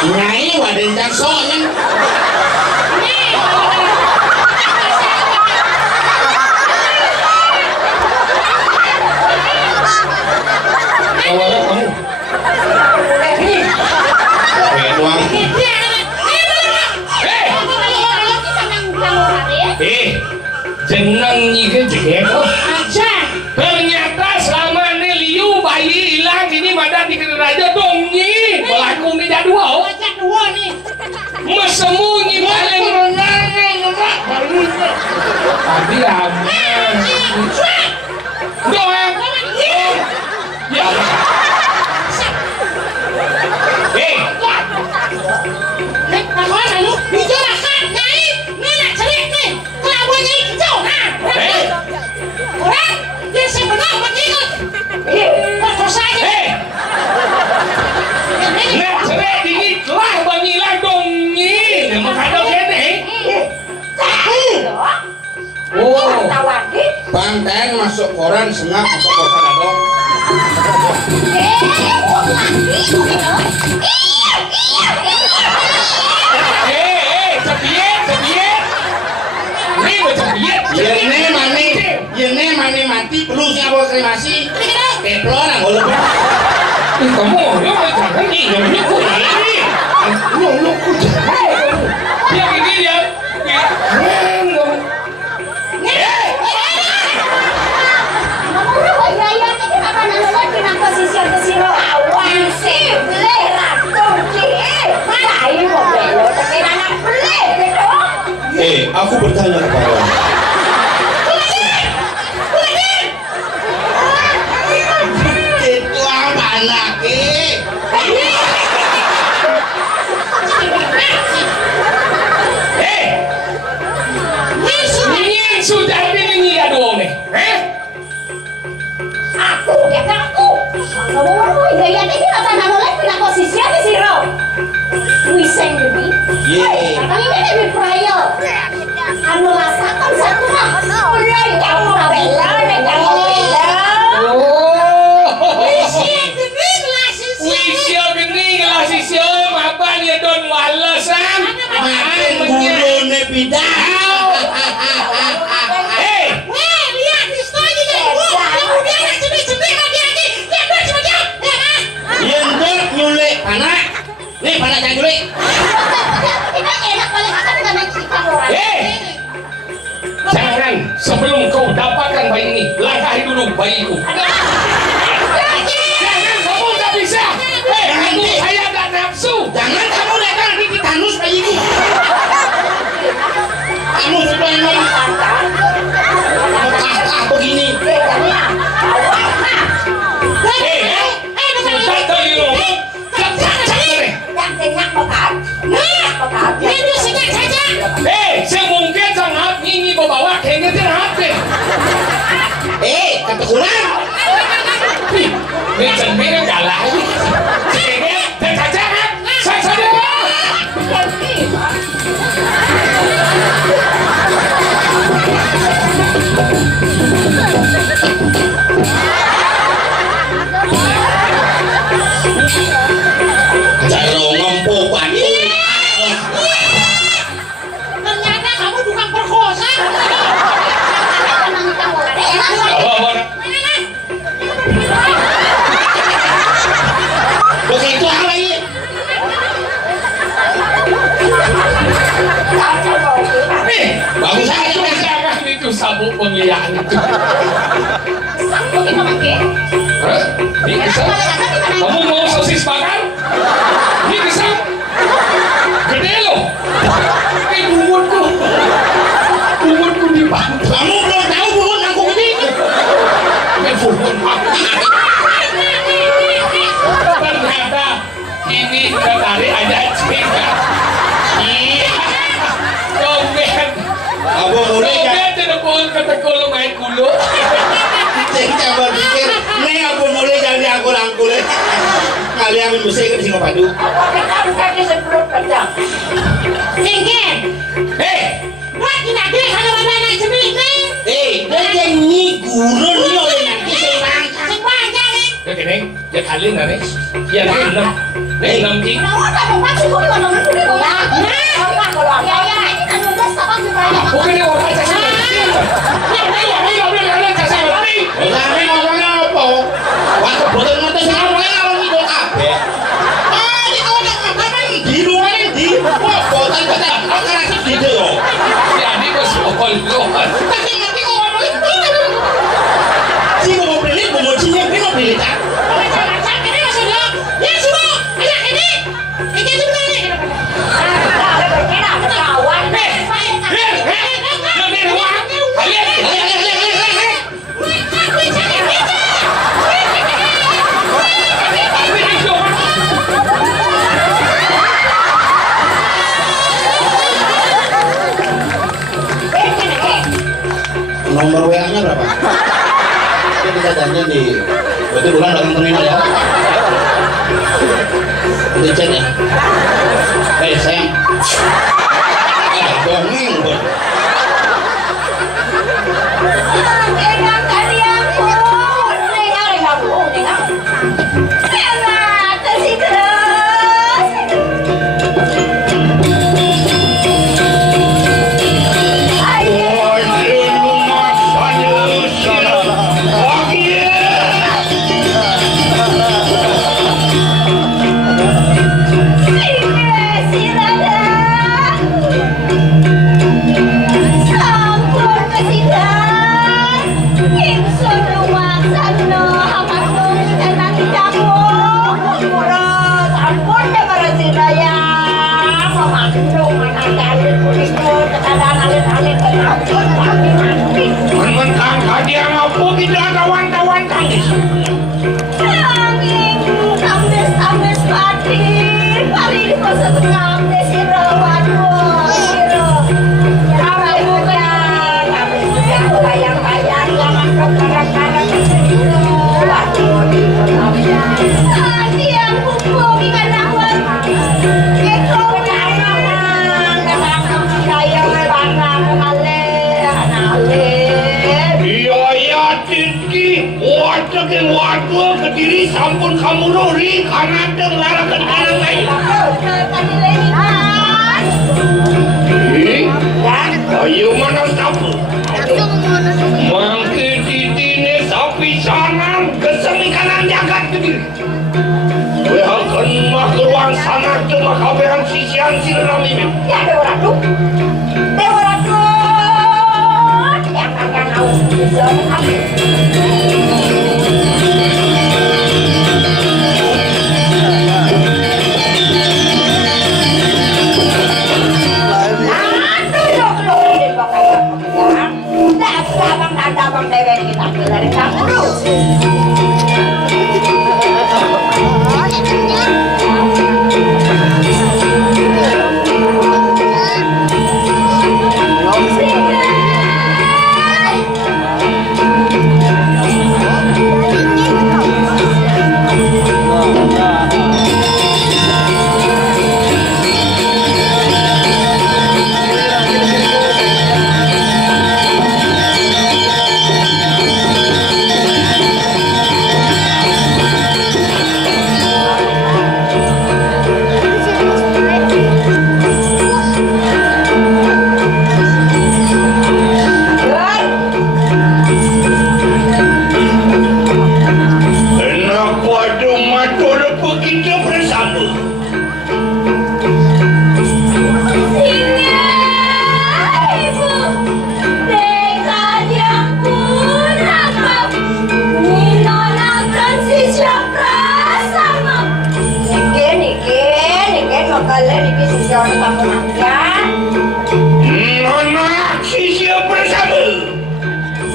Nyai wadah yang soalnya. Awalnya kamu. Doang. Jenang nyike jeko. Ternyata selama ini liu bayi hilang ini madan di raja dongi pelaku ini jadua. Mesembunyi paling tadi aman. Doang. Ya. Nak cerai dingin lah bangilah dongi. Menghadap kene. Oh. Panten masuk koran sengak atau kosan adong. Cepiet. Ini cepiet. Yene mani mati perlu siapa kremasi. Teplon anggo lebih. Kamu jangan ini. Lu jangan. Ya begini ya. laki. Ingin sudah ini aduh nih. Aku, ya aku. Oh, gaya ini kata nama lain pindah posisi apa sih, Ro? Wiseng lebih. Ye. Tapi ini lebih praya. Anu masakan satu mah. Udah, kamu bela, kamu bela. Wisya gening lah sisi. Wisya gening lah sisi. Mapanya don walesan. Makin gulune pidaw. Weh, lihat di story ya. Kemudian nak cemik-cemik lagi. Lihat dah semacam. Ya kan? Yentot nyulik anak. Nih panak jangan nyulik. Kita enak paling akan dengan kita orang. Jangan sebelum kau dapatkan bayi ini, langkahi dulu bayiku. Jangan, kamu tak bisa. Aku saya tak nafsu. Jangan kamu datang nanti ditanus bayiku. Kamu sudah ini. Kakak begini. Susah tadi lu. Yang tenyak bekat. Bekat. Ini senyap saja. Semungkin sangat ini bawa kayaknya terhat deh. Kata kurang. Ini cermin kalah. Kayaknya terkaca kan? Saya saja. Jaro ngempupan. Ternyata kamu bukan perkosa. Begitu apa ini? Bagus aja. Jangan itu sabuk penglihat itu. Sabuk itu pakai. Hah? Ini kesal? Kamu mau sosis bakar? Ini kesal? Gede loh. Bungunku dibantu. Kamu belum tahu bukan aku begini. Bungun aku. Ternyata ini tertarik aja cinta. Iya. Dompet. Aku mulai Dompet tidak pohon ketekul main kulu. jadi coba pikir, nih aku mulai jadi aku rangkul. Kalian mesti ke sini padu. Kamu kaki sebelum pedang. Singkin. Buat kita dia kalau mana nak cemik ni. Dia jadi gurun ni oleh nanti saya bangka. Sepanjang ni. Ya kene, ya kalian nane. Ya enam. Enam ji. Kenapa kamu masih kau yang nongol di bawah? Apa kalau ya ini kan udah sama supaya. Bukan ini orang saya. Tapi ngomongnya apa? Waktu boten ngoten sing ngomongnya kalau ngidul kabeh. Di kau nak ngapain? Di luar di. Kok boten boten. Kok ngerasa gitu loh. Jadi kau sokol loh. Tapi ngerti kok ngomongin gitu. Si mau beli, mau cinya, dia mau beli tak? Macam ini maksudnya. Ya suruh. Ayak ini. Ini sebenarnya. Kawan. Nomor WA-nya berapa? Ini kita janjian di berarti bulan datang terminal ya. Kita cek ya. Sayang. Ada dongeng bos. Dengan kalian pun, dengar pun, dengar. Enak, kasih terus. Mentang hadiah ngapu tidak kawan-kawan kami. Paling masa tenang deh si waduh siro ramai bukan ramai sudah bayang-bayang jangan kekarang-karang waduh dia hukum ikan awal itu kadang-kadang saya barang ale biaya tinggi waduh Kediri sampun kamu rori karena dengarkan orang lain ayo mana sapu mangke titine sapi sanan kesemi kanan jagat Kediri gue akan makruan sana ke makabehan sisian siram ini ya Dewa Ratu yang akan tahu abang dewek kita dari kamu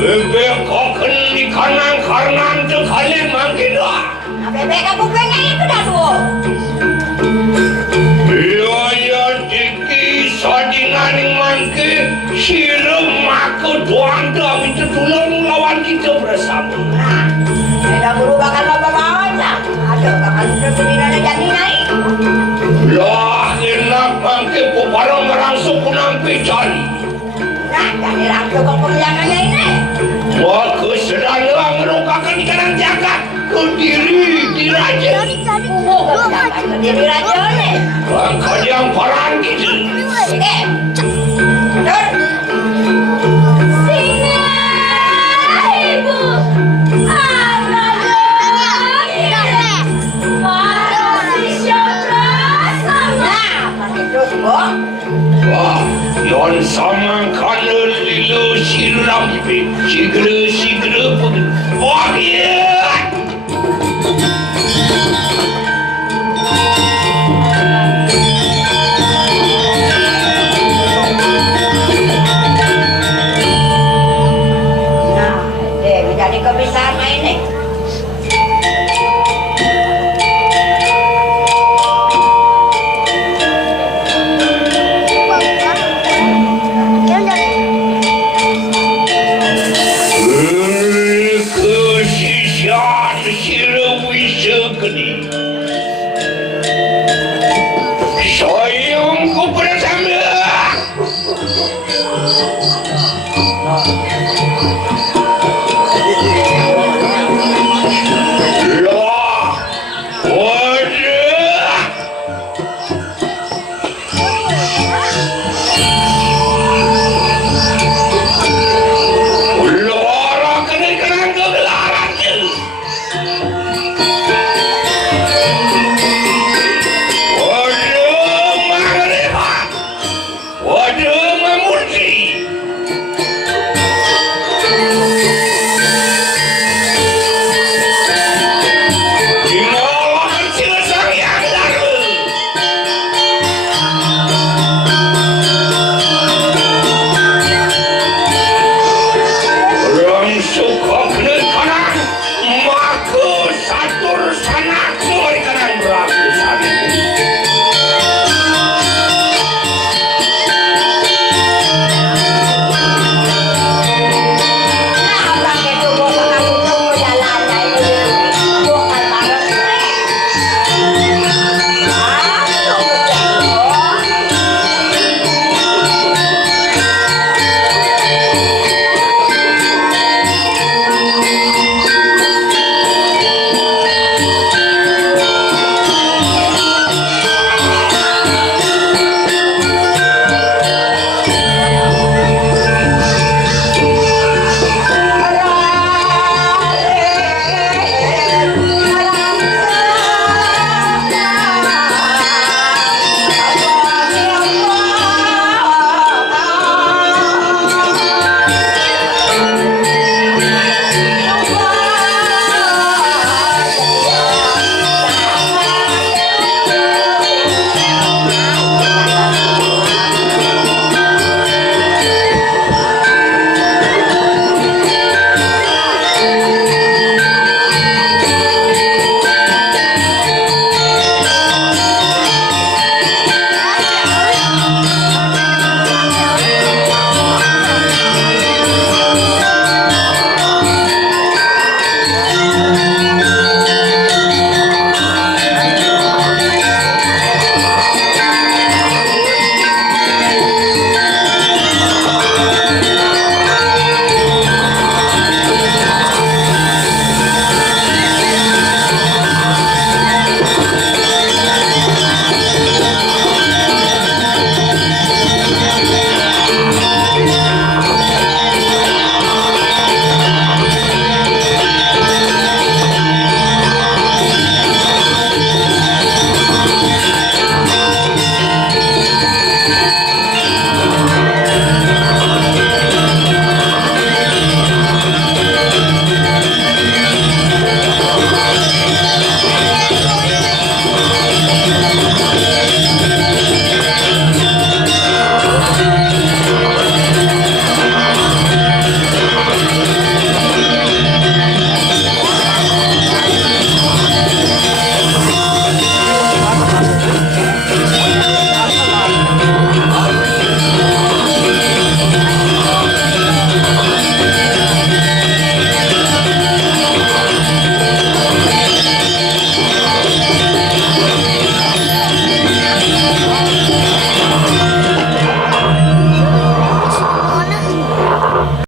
bebek koken di kanan tu kalian makin dah. Bebek kamu pengen itu dah tu. Iya tiki sadingan mangke sirum maku doang tu itu tolong lawan kita bersama. Ada guru bakal bawa aja. Ada bakal sudah jadi naik. Lah enak mangke barang orang suku nampi cari. Nah, jadi rangka pemilihan ini. Wah, kesedaran merupakan kanan jagat Kediri diraja. Kediri raja ni. Bangka yang parang gitu. Oke. Dur. Sini, ibu. Anak masih siapa sama? Pakai terus, Bu. Wah, yon sama kana lilu siram ibe sigera pun. Wah, iya. Nah, jadi kebiasaan ini.